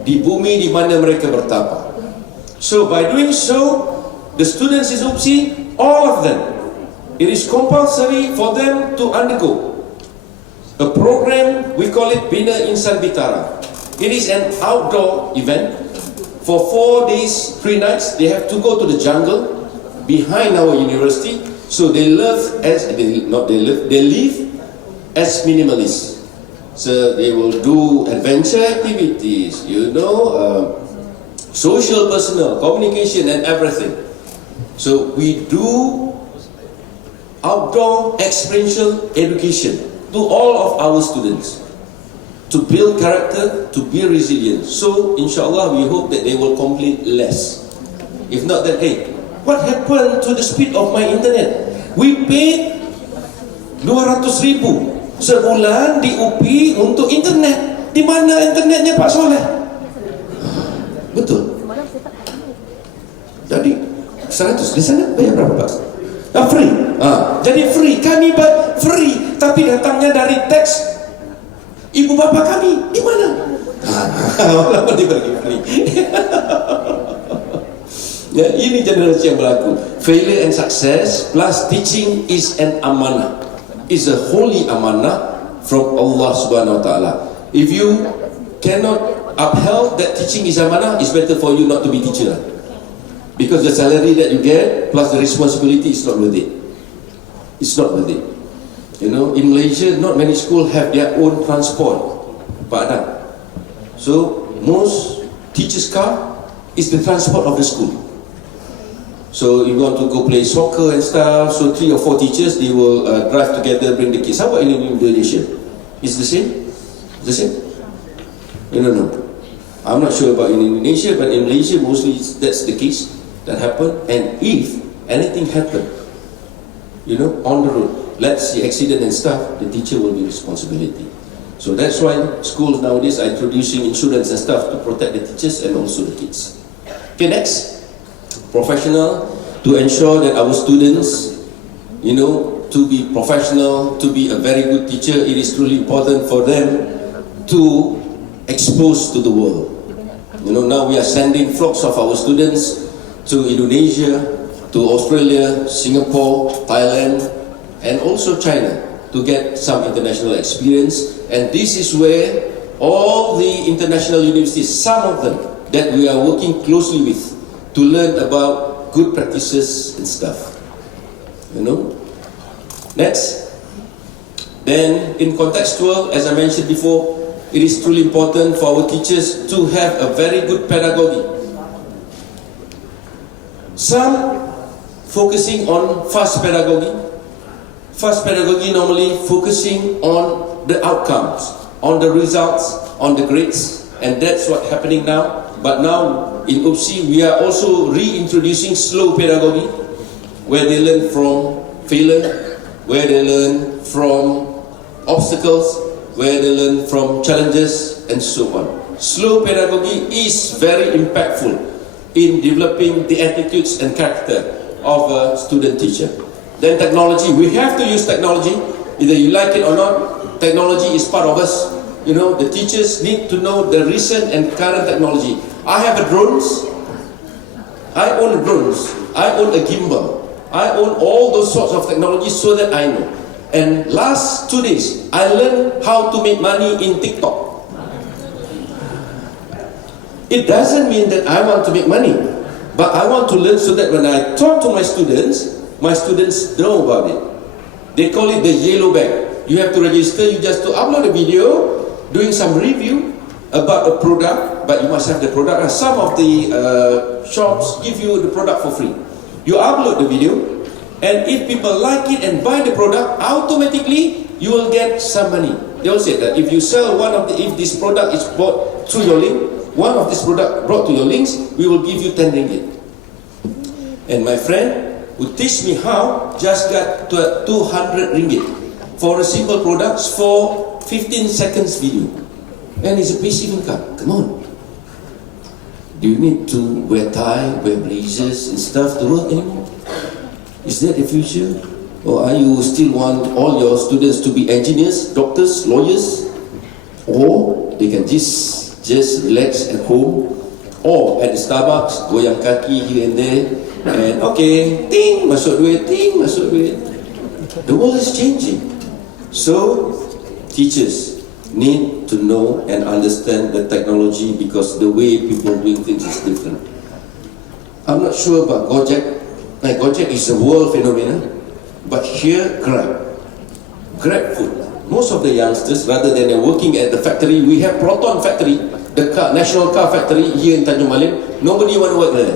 di bumi di mana mereka bertapa. So by doing so, the students in Upsi, all of them, it is compulsory for them to undergo a program, we call it Bina Insan Bitara. It is an outdoor event. For 4 days, 3 nights, they have to go to the jungle behind our university. So they live as minimalists. So they will do adventure activities, you know, social, personal, communication, and everything. So we do outdoor experiential education to all of our students to build character, to be resilient. So inshallah we hope that they will complain less. If not, then hey, what happened to the speed of my internet? We paid 200,000 sebulan di UPI untuk internet. Di mana internetnya Pak Soleh? Betul. Jadi 100 di sana bayar berapa Pak? Free. Jadi free. Kami free, tapi datangnya dari teks ibu bapa kami. Di mana? Lama dibagi free. Ya, ini generasi yang berlaku. Failure and success plus teaching is an amanah. Is a holy amanah from Allah Subhanahu Wa Taala. If you cannot upheld that teaching is amanah, it's better for you not to be teacher. Because the salary that you get plus the responsibility is not worth it. It's not worth it. You know, in Malaysia, not many schools have their own transport. Pak Adam. So most teachers' car is the transport of the school. So you want to go play soccer and stuff, so 3 or 4 teachers, they will drive together, bring the kids. How about in Indonesia? Is the same? The same? I don't know. I'm not sure about in Indonesia, but in Malaysia mostly that's the case that happen. And if anything happen, you know, on the road, let's see accident and stuff, the teacher will be responsibility. So that's why schools nowadays are introducing insurance and stuff to protect the teachers and also the kids. Okay, next. Professional, to ensure that our students, you know, to be professional, to be a very good teacher, it is truly important for them to expose to the world. You know, now we are sending flocks of our students to Indonesia, to Australia, Singapore, Thailand, and also China to get some international experience. And this is where all the international universities, some of them that we are working closely with, to learn about good practices and stuff. You know? Next. Then in contextual, as I mentioned before, it is truly important for our teachers to have a very good pedagogy. Some focusing on fast pedagogy. Fast pedagogy normally focusing on the outcomes, on the results, on the grades, and that's what's happening now. But now in Upsi, we are also reintroducing slow pedagogy, where they learn from failure, where they learn from obstacles, where they learn from challenges, and so on. Slow pedagogy is very impactful in developing the attitudes and character of a student teacher. Then technology, we have to use technology, either you like it or not. Technology is part of us. You know, the teachers need to know the recent and current technology. I have a drones. I own drones. I own a gimbal. I own all those sorts of technologies so that I know. And last 2 days, I learned how to make money in TikTok. It doesn't mean that I want to make money, but I want to learn so that when I talk to my students know about it. They call it the yellow bag. You have to register, you just to upload a video, doing some review about a product, but you must have the product. Some of the shops give you the product for free. You upload the video, and if people like it and buy the product, automatically you will get some money. They will say that if you sell if this product is bought through your link, one of this product brought to your links, we will give you 10 ringgit. And my friend who teach me how just got 200 ringgit for a simple product for 15 seconds video. And it's a basic income. Come on. Do you need to wear tie, wear blazers and stuff to work anymore? Is that the future? Or are you still want all your students to be engineers, doctors, lawyers? Or they can just relax at home or at the Starbucks, goyang kaki here and there, and okay, ting, masuk duit, ting, masuk duit. The world is changing. So, teachers need to know and understand the technology because the way people doing things is different. I'm not sure about Gojek. Gojek is a world phenomenon, but here Grab food. Most of the youngsters, rather than working at the factory, we have Proton factory, the national car factory here in Tanjung Malim. Nobody want to work there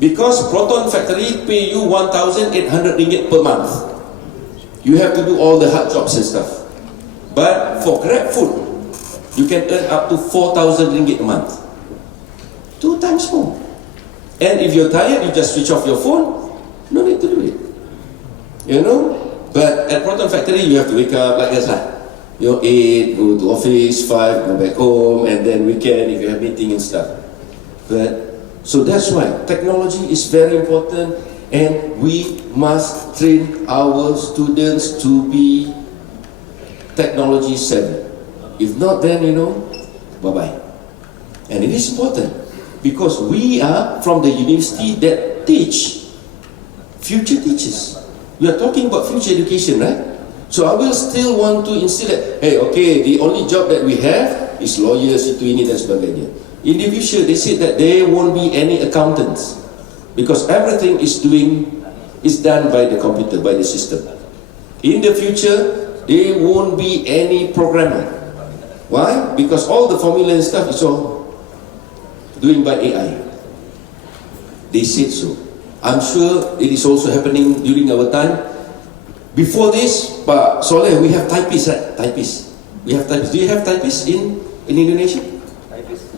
because Proton factory pay you 1,800 ringgit per month. You have to do all the hard jobs and stuff. But for Grab food, you can earn up to 4,000 ringgit a month. 2 times more. And if you're tired, you just switch off your phone. No need to do it. You know? But at Proton Factory, you have to wake up like this, lah. You know, 8, go to office, 5, go back home, and then weekend if you have meeting and stuff. But, so that's why technology is very important, and we must train our students to be technology savvy. If not, then, you know, bye-bye. And it is important, because we are from the university that teach future teachers. We are talking about future education, right? So I will still want to instill that, hey, okay, the only job that we have is lawyers, itu ini dan sebagainya. In the future, they said that there won't be any accountants, because everything is done by the computer, by the system. In the future, there won't be any programmer. Why? Because all the formula and stuff is all doing by AI. They said so. I'm sure it is also happening during our time. Before this, Pak Soleh, we have typists, right? Typists. We have typists. Do you have typists in Indonesia?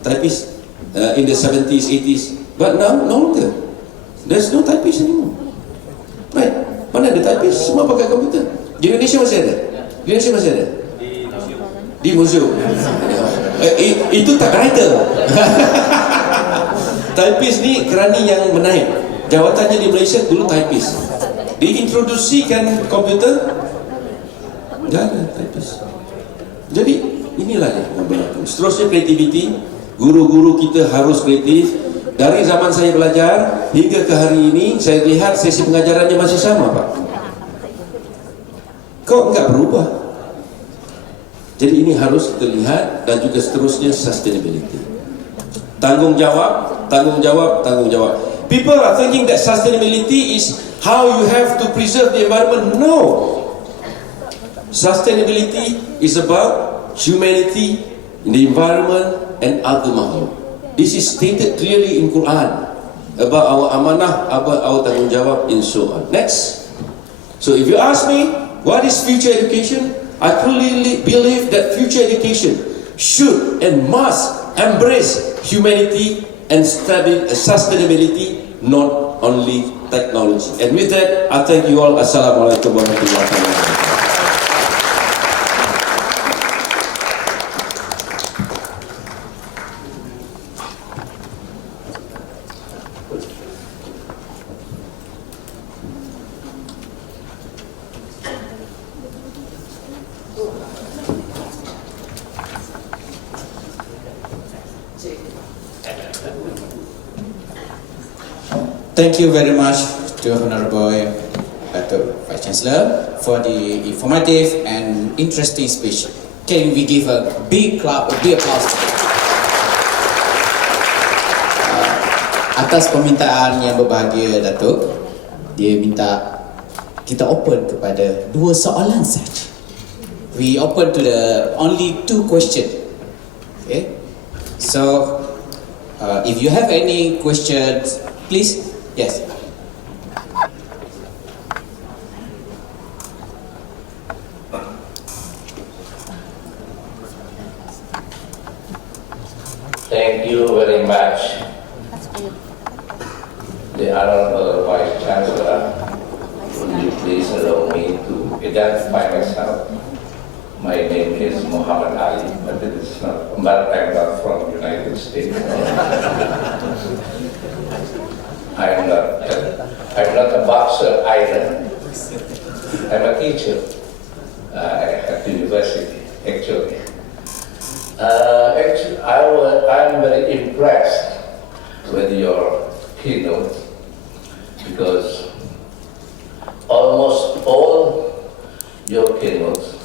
Typists. In the 70s, 80s. But now, no longer. There's no typists anymore. Right? Mana ada typists? Semua pakai komputer. Di Indonesia masih ada? Di Indonesia masih ada? Di museum. Itu typewriter. Typist ni kerani yang menaik. Jawatannya di Malaysia dulu typist. Diintroduksikan komputer, tidak ada typist. Jadi inilah yang berlaku. Seterusnya kreativiti. Guru-guru kita harus kreatif. Dari zaman saya belajar hingga ke hari ini, saya lihat sesi pengajarannya masih sama, Pak. Kok enggak berubah? Jadi ini harus kita lihat, dan juga seterusnya sustainability. Tanggung jawab, tanggung jawab, tanggung jawab. People are thinking that sustainability is how you have to preserve the environment. No. Sustainability is about humanity, the environment, and other makhluk. This is stated clearly in Quran about our amanah, about our tanggung jawab, and so on. Next. So if you ask me, what is future education? I truly believe that future education should and must embrace humanity and sustainability, not only technology. And with that, I thank you all. Assalamualaikum warahmatullahi wabarakatuh. Thank you very much to Honorable Dato' Vice Chancellor for the informative and interesting speech. Can we give a big clap, a big applause? Atas permintaan yang berbahagia Dato', dia minta kita open kepada 2 soalan saja. We open to the only 2 questions. Okay? So, if you have any questions, please. Yes. Thank you very much, the Honorable Vice Chancellor. Would you please allow me to identify myself? My name is Muhammad Ali, but it is not, but I'm not from the United States. I'm not a boxer either. I'm a teacher at the university, actually. I'm very impressed with your keynote, because almost all your keynotes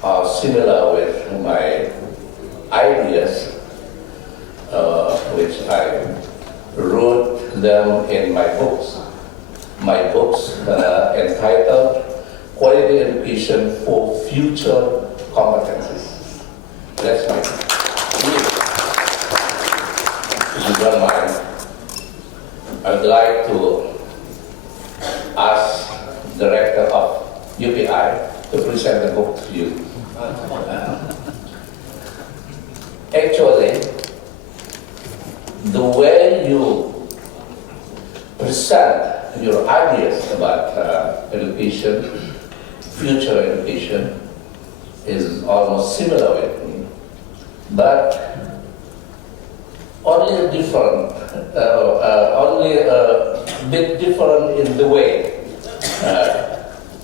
are similar with my ideas, which I wrote them in my books. My books entitled Quality Education for Future Competencies. That's my book. If you don't mind, I would like to ask the Director of UPI to present the book to you. Actually, the way you present your ideas about education, future education, is almost similar with me, but only different, only a bit different in the way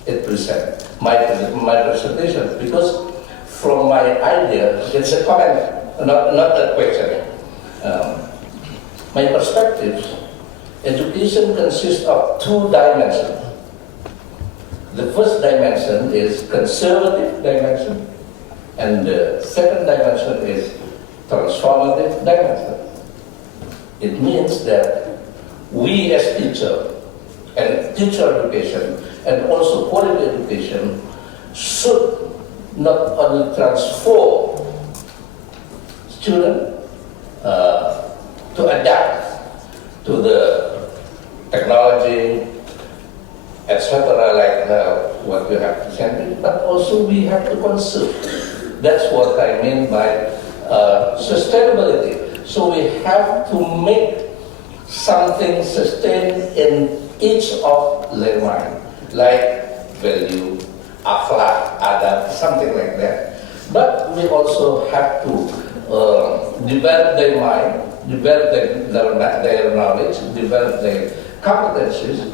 it presents my presentation, because from my idea, it's a comment, not a question. My perspective, education consists of two dimensions. The first dimension is conservative dimension, and the second dimension is transformative dimension. It means that we as teachers and teacher education and also quality education should not only transform students to adapt to the technology, etc., like what we have presented, but also we have to conserve. That's what I mean by sustainability. So we have to make something sustained in each of their mind, like value, akhlak, adab, something like that. But we also have to develop their mind, develop their knowledge, develop their competencies.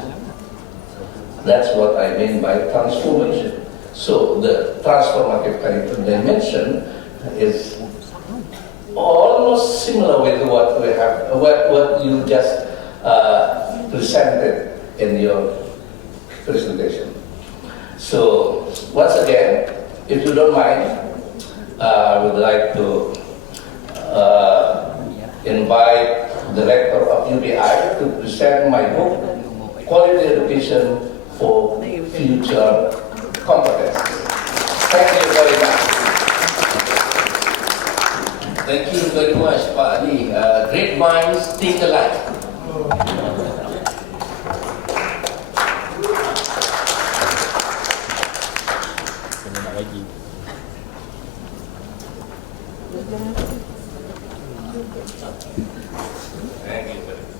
That's what I mean by transformation. So the transformative dimension is almost similar with what we have, what you just presented in your presentation. So once again, if you don't mind, I would like to invite the rector of UPI to present my book, Quality Education for Future Competence. Thank you very much. Thank you very much, Pak Ali. Great minds think alike. Thank you very much.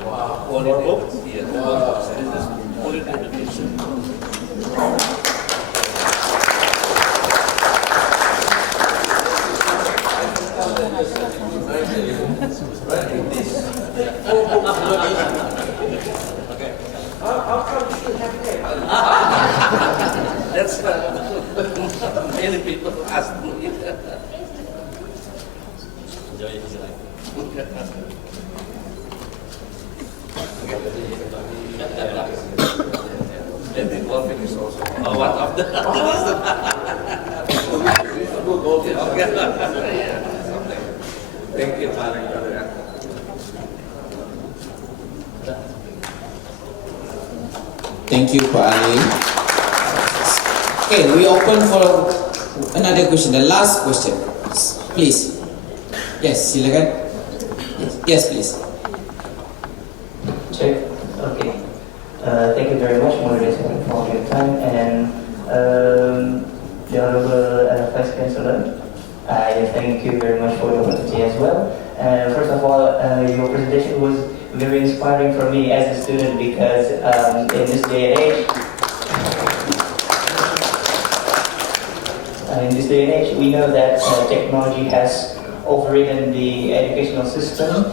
Wow, quality. Yes. Wow. This is quality education. How come you still have that? That's many people ask me. And the golfing is also one of the Thank you, Father. Thank you, Pak Ali. Okay, we open for another question, the last question. Please. Yes, silakan. Yes, please. Check. Okay. Thank you very much, moderator, for your time, and the Honorable Vice Chancellor. I thank you very much for the opportunity as well. First of all, your presentation was very inspiring for me as a student, because in this day and age, we know that technology has overridden the educational system.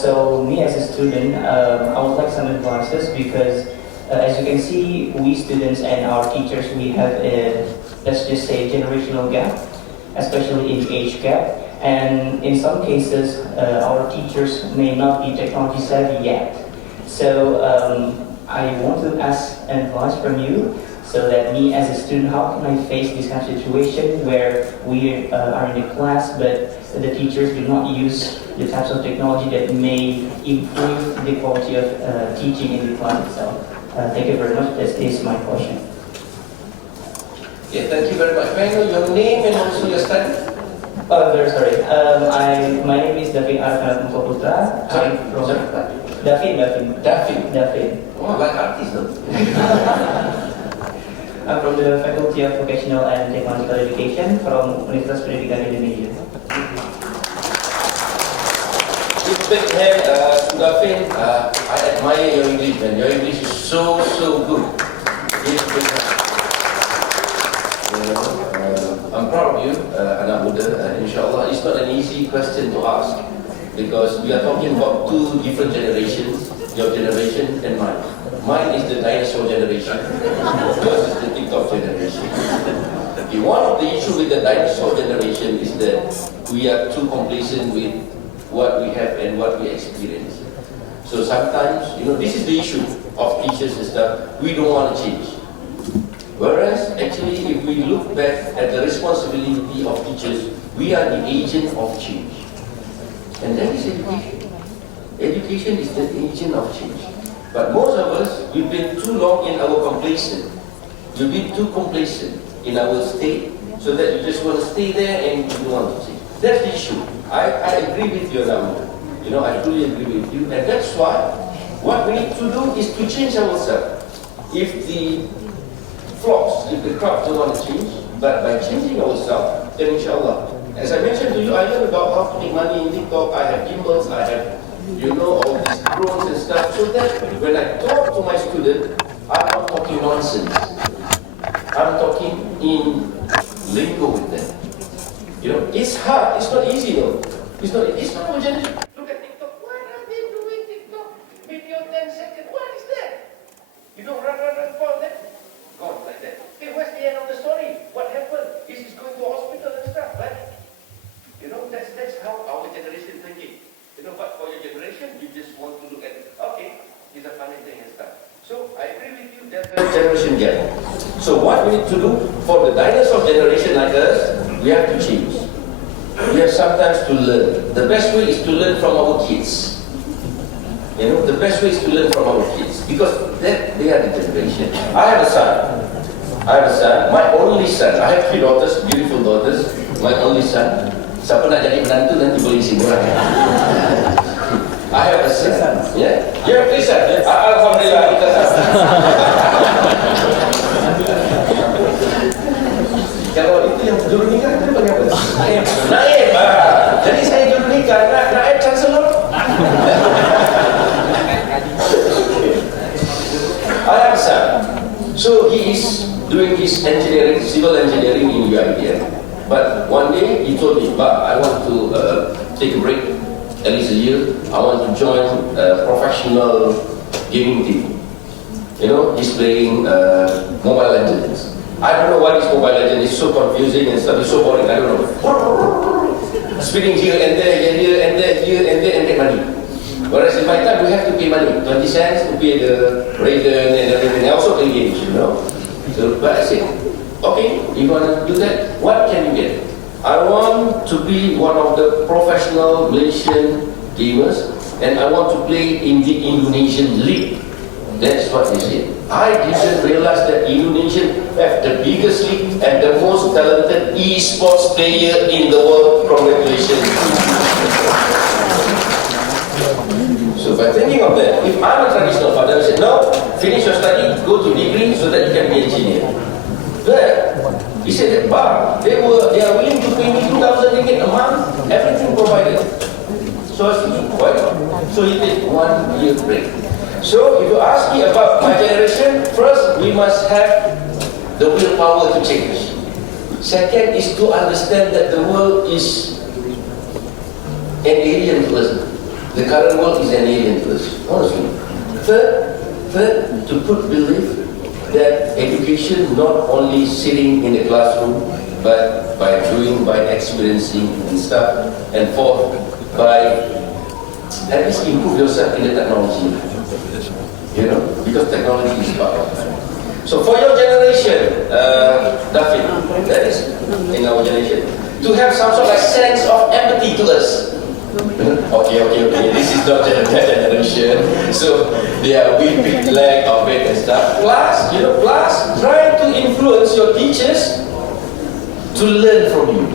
So me as a student, I would like some advices, because as you can see, we students and our teachers, we have a, let's just say, generational gap, especially in age gap. And in some cases, our teachers may not be technology savvy yet. So I want to ask advice from you, so that me as a student, how can I face this kind of situation where we are in a class, but the teachers do not use the types of technology that may improve the quality of teaching in the class itself. Thank you very much. This is my question. Yeah, thank you very much. May I know your name and also your study? Oh, very sorry. My name is David Arkanat Mukaputra. Sorry? David. Oh, like artist though. I'm from the Faculty of Vocational and Technological Education from Universitas Pendidikan Indonesia. big hand, Sudafin. I admire your English, man. Your English is so good. Give big hand. I'm proud of you, anak muda. Inshallah, it's not an easy question to ask because we are talking about two different generations, your generation and mine. Mine is the dinosaur generation. Yours is the TikTok generation. One of the issues with the dinosaur generation is that we are too complacent with what we have and what we experience. So sometimes, this is the issue of teachers and stuff. We don't want to change. Whereas, actually, if we look back at the responsibility of teachers, we are the agent of change. And that is education. Education is the agent of change. But most of us, we've been too long in our complacent. We've been too complacent in our state, so that you just want to stay there and you don't want to change. That's the issue. I agree with you now. I fully agree with you. And that's why what we need to do is to change ourselves. If the flocks, if the crowd don't want to change, but by changing ourselves, then inshallah. As I mentioned to you, I learned about how to make money in TikTok. I have gimbals, I have, all these drones and stuff. So that when I talk to my student, I'm not talking nonsense. I'm talking in lingo with them. It's hard. It's not easy though. It's not our generation. Look at TikTok. What are they doing TikTok? Video 10 seconds. What is that? Run for that. Gone like that. Okay, where's the end of the story? What happened? Is he going to hospital and stuff, right? That's how our generation thinking. But for your generation, you just want to look at it. Okay, it's a funny thing and stuff. So I agree with you, there's a generation gap. So what we need to do for the dinosaur generation like us, we have to change. We have sometimes to learn. The best way is to learn from our kids. The best way is to learn from our kids because they are the generation. I have a son, my only son. I have 3 daughters, beautiful daughters. My only son. Siapa nak jadi menantu nanti boleh isi murah. I have a son. Yeah. You have 3 sons. Alhamdulillah kita son. Kalau itu yang juru nikah itu panggil apa? Naib. Jadi saya juru nikah, naib chancellor. I have a son. So he is doing his engineering, civil engineering in UITM. But one day he told me, "But I want to take a break, at least a year. I want to join a professional gaming team." He's playing Mobile Legends. I don't know what is Mobile Legends. It's so confusing and stuff. It's so boring. I don't know. Spinning here and there, here and there, and get money. Whereas in my time, we have to pay money, 20 cents to pay the Raiden and everything. I also play games, So, but I said, okay, you want to do that? What can you get? I want to be one of the professional Malaysian gamers and I want to play in the Indonesian League. That's what they said. I didn't realize that Indonesia have the biggest league and the most talented e-sports player in the world. Congratulations. So by thinking of that, if I'm a traditional father, I said, no, finish your study, go to degree so that you can be an engineer. But he said that, but they are willing to pay me 2,000 ringgit a month, everything provided. So I said, why not? So he did 1 year break. So if you ask me about my generation, first we must have the willpower to change. Second is to understand that the world is an alien to us. The current world is an alien to us, honestly. Third, to put belief that education not only sitting in the classroom, but by doing, by experiencing and stuff. And fourth, by at least improve yourself in the technology. Because technology is part of that. So for your generation, David, that is in our generation, to have some sort of sense of empathy to us. Okay, this is not that generation, so they are with big lack of it and stuff. Plus, try to influence your teachers to learn from you.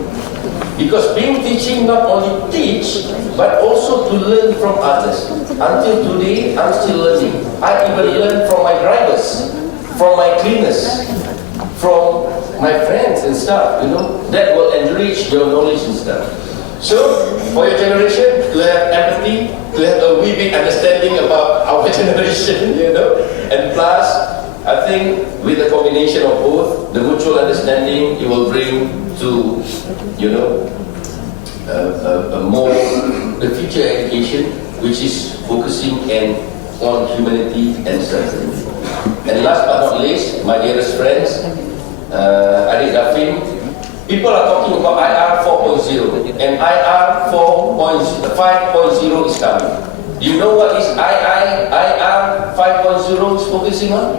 Because being teaching not only teach, but also to learn from others. Until today, I'm still learning. I even learn from my drivers, from my cleaners, from my friends and stuff, That will enrich your knowledge and stuff. So, for your generation, to have empathy, to have a wee bit understanding about our generation, you know, and plus, I think with a combination of both, the mutual understanding it will bring to, you know, a more the future education, which is focusing on humanity and sustainability. And last but not least, my dearest friends, Adik Dafin, people are talking about IR 4.0 and IR 5.0 is coming. Do you know what is IR 5.0 is focusing on?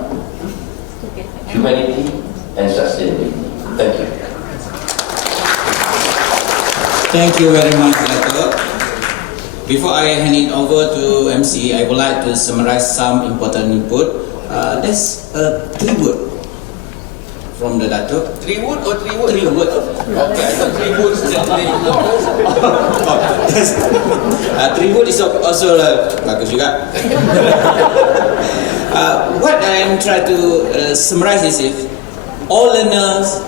Humanity and sustainability. Thank you. Thank you very much, Dato'. Before I hand it over to MC, I would like to summarize some important input. There's three words from the Dato'. 3 wood or 3 wood? 3 words. Okay, I thought 3 woods that they Yes. 3 words is also bagus juga. What I am trying to summarize is if all learners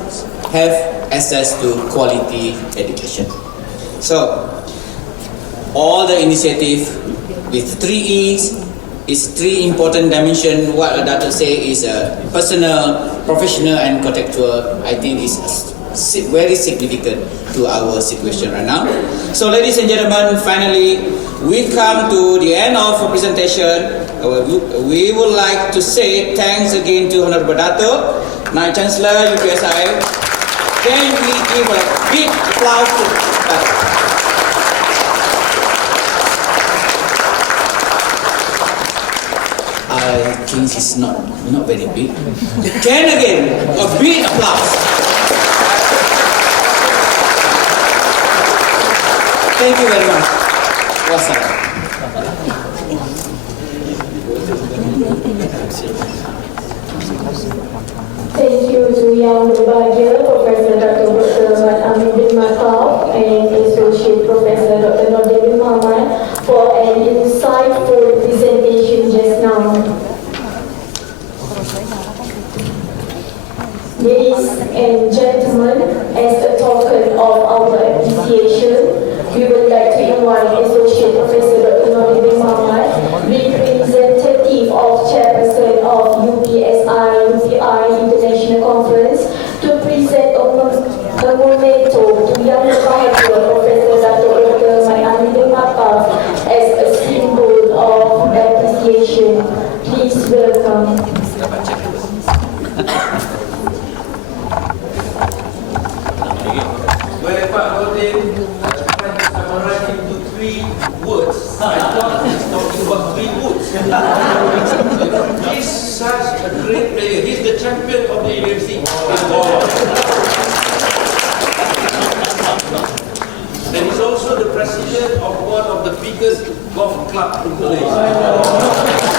have access to quality education. So, all the initiative with 3 E's is 3 important dimensions. What Dato' say is personal, professional and contextual. I think is very significant to our situation right now. So ladies and gentlemen, finally we come to the end of our presentation. We would like to say thanks again to Honorable Dato', Naib Chancellor UPSI. Can we give a big applause to Dato'? I think it's not very big. Can again, a big applause. Thank you very much. Wassalam. Thank you to Yang Berbahagia, Professor Dr. Amin bin Mataf and Associate Professor Dr. Nadia bin Muhammad for an insightful presentation just now. Ladies and gentlemen, as a token of our appreciation, we would like to invite Associate Professor Dr. Nadia bin Muhammad, representative of Chairperson of UPI International Conference, to present a memento to Yang Berbahagia Professor Dr. Amin bin Mataf as a symbol of appreciation. Please welcome. When Pak Nordin tried to summarize into 3 words, I thought he's talking about 3 woods. He's such a great player. He's the champion of the university in golf. And he's also the president of one of the biggest golf clubs in Malaysia.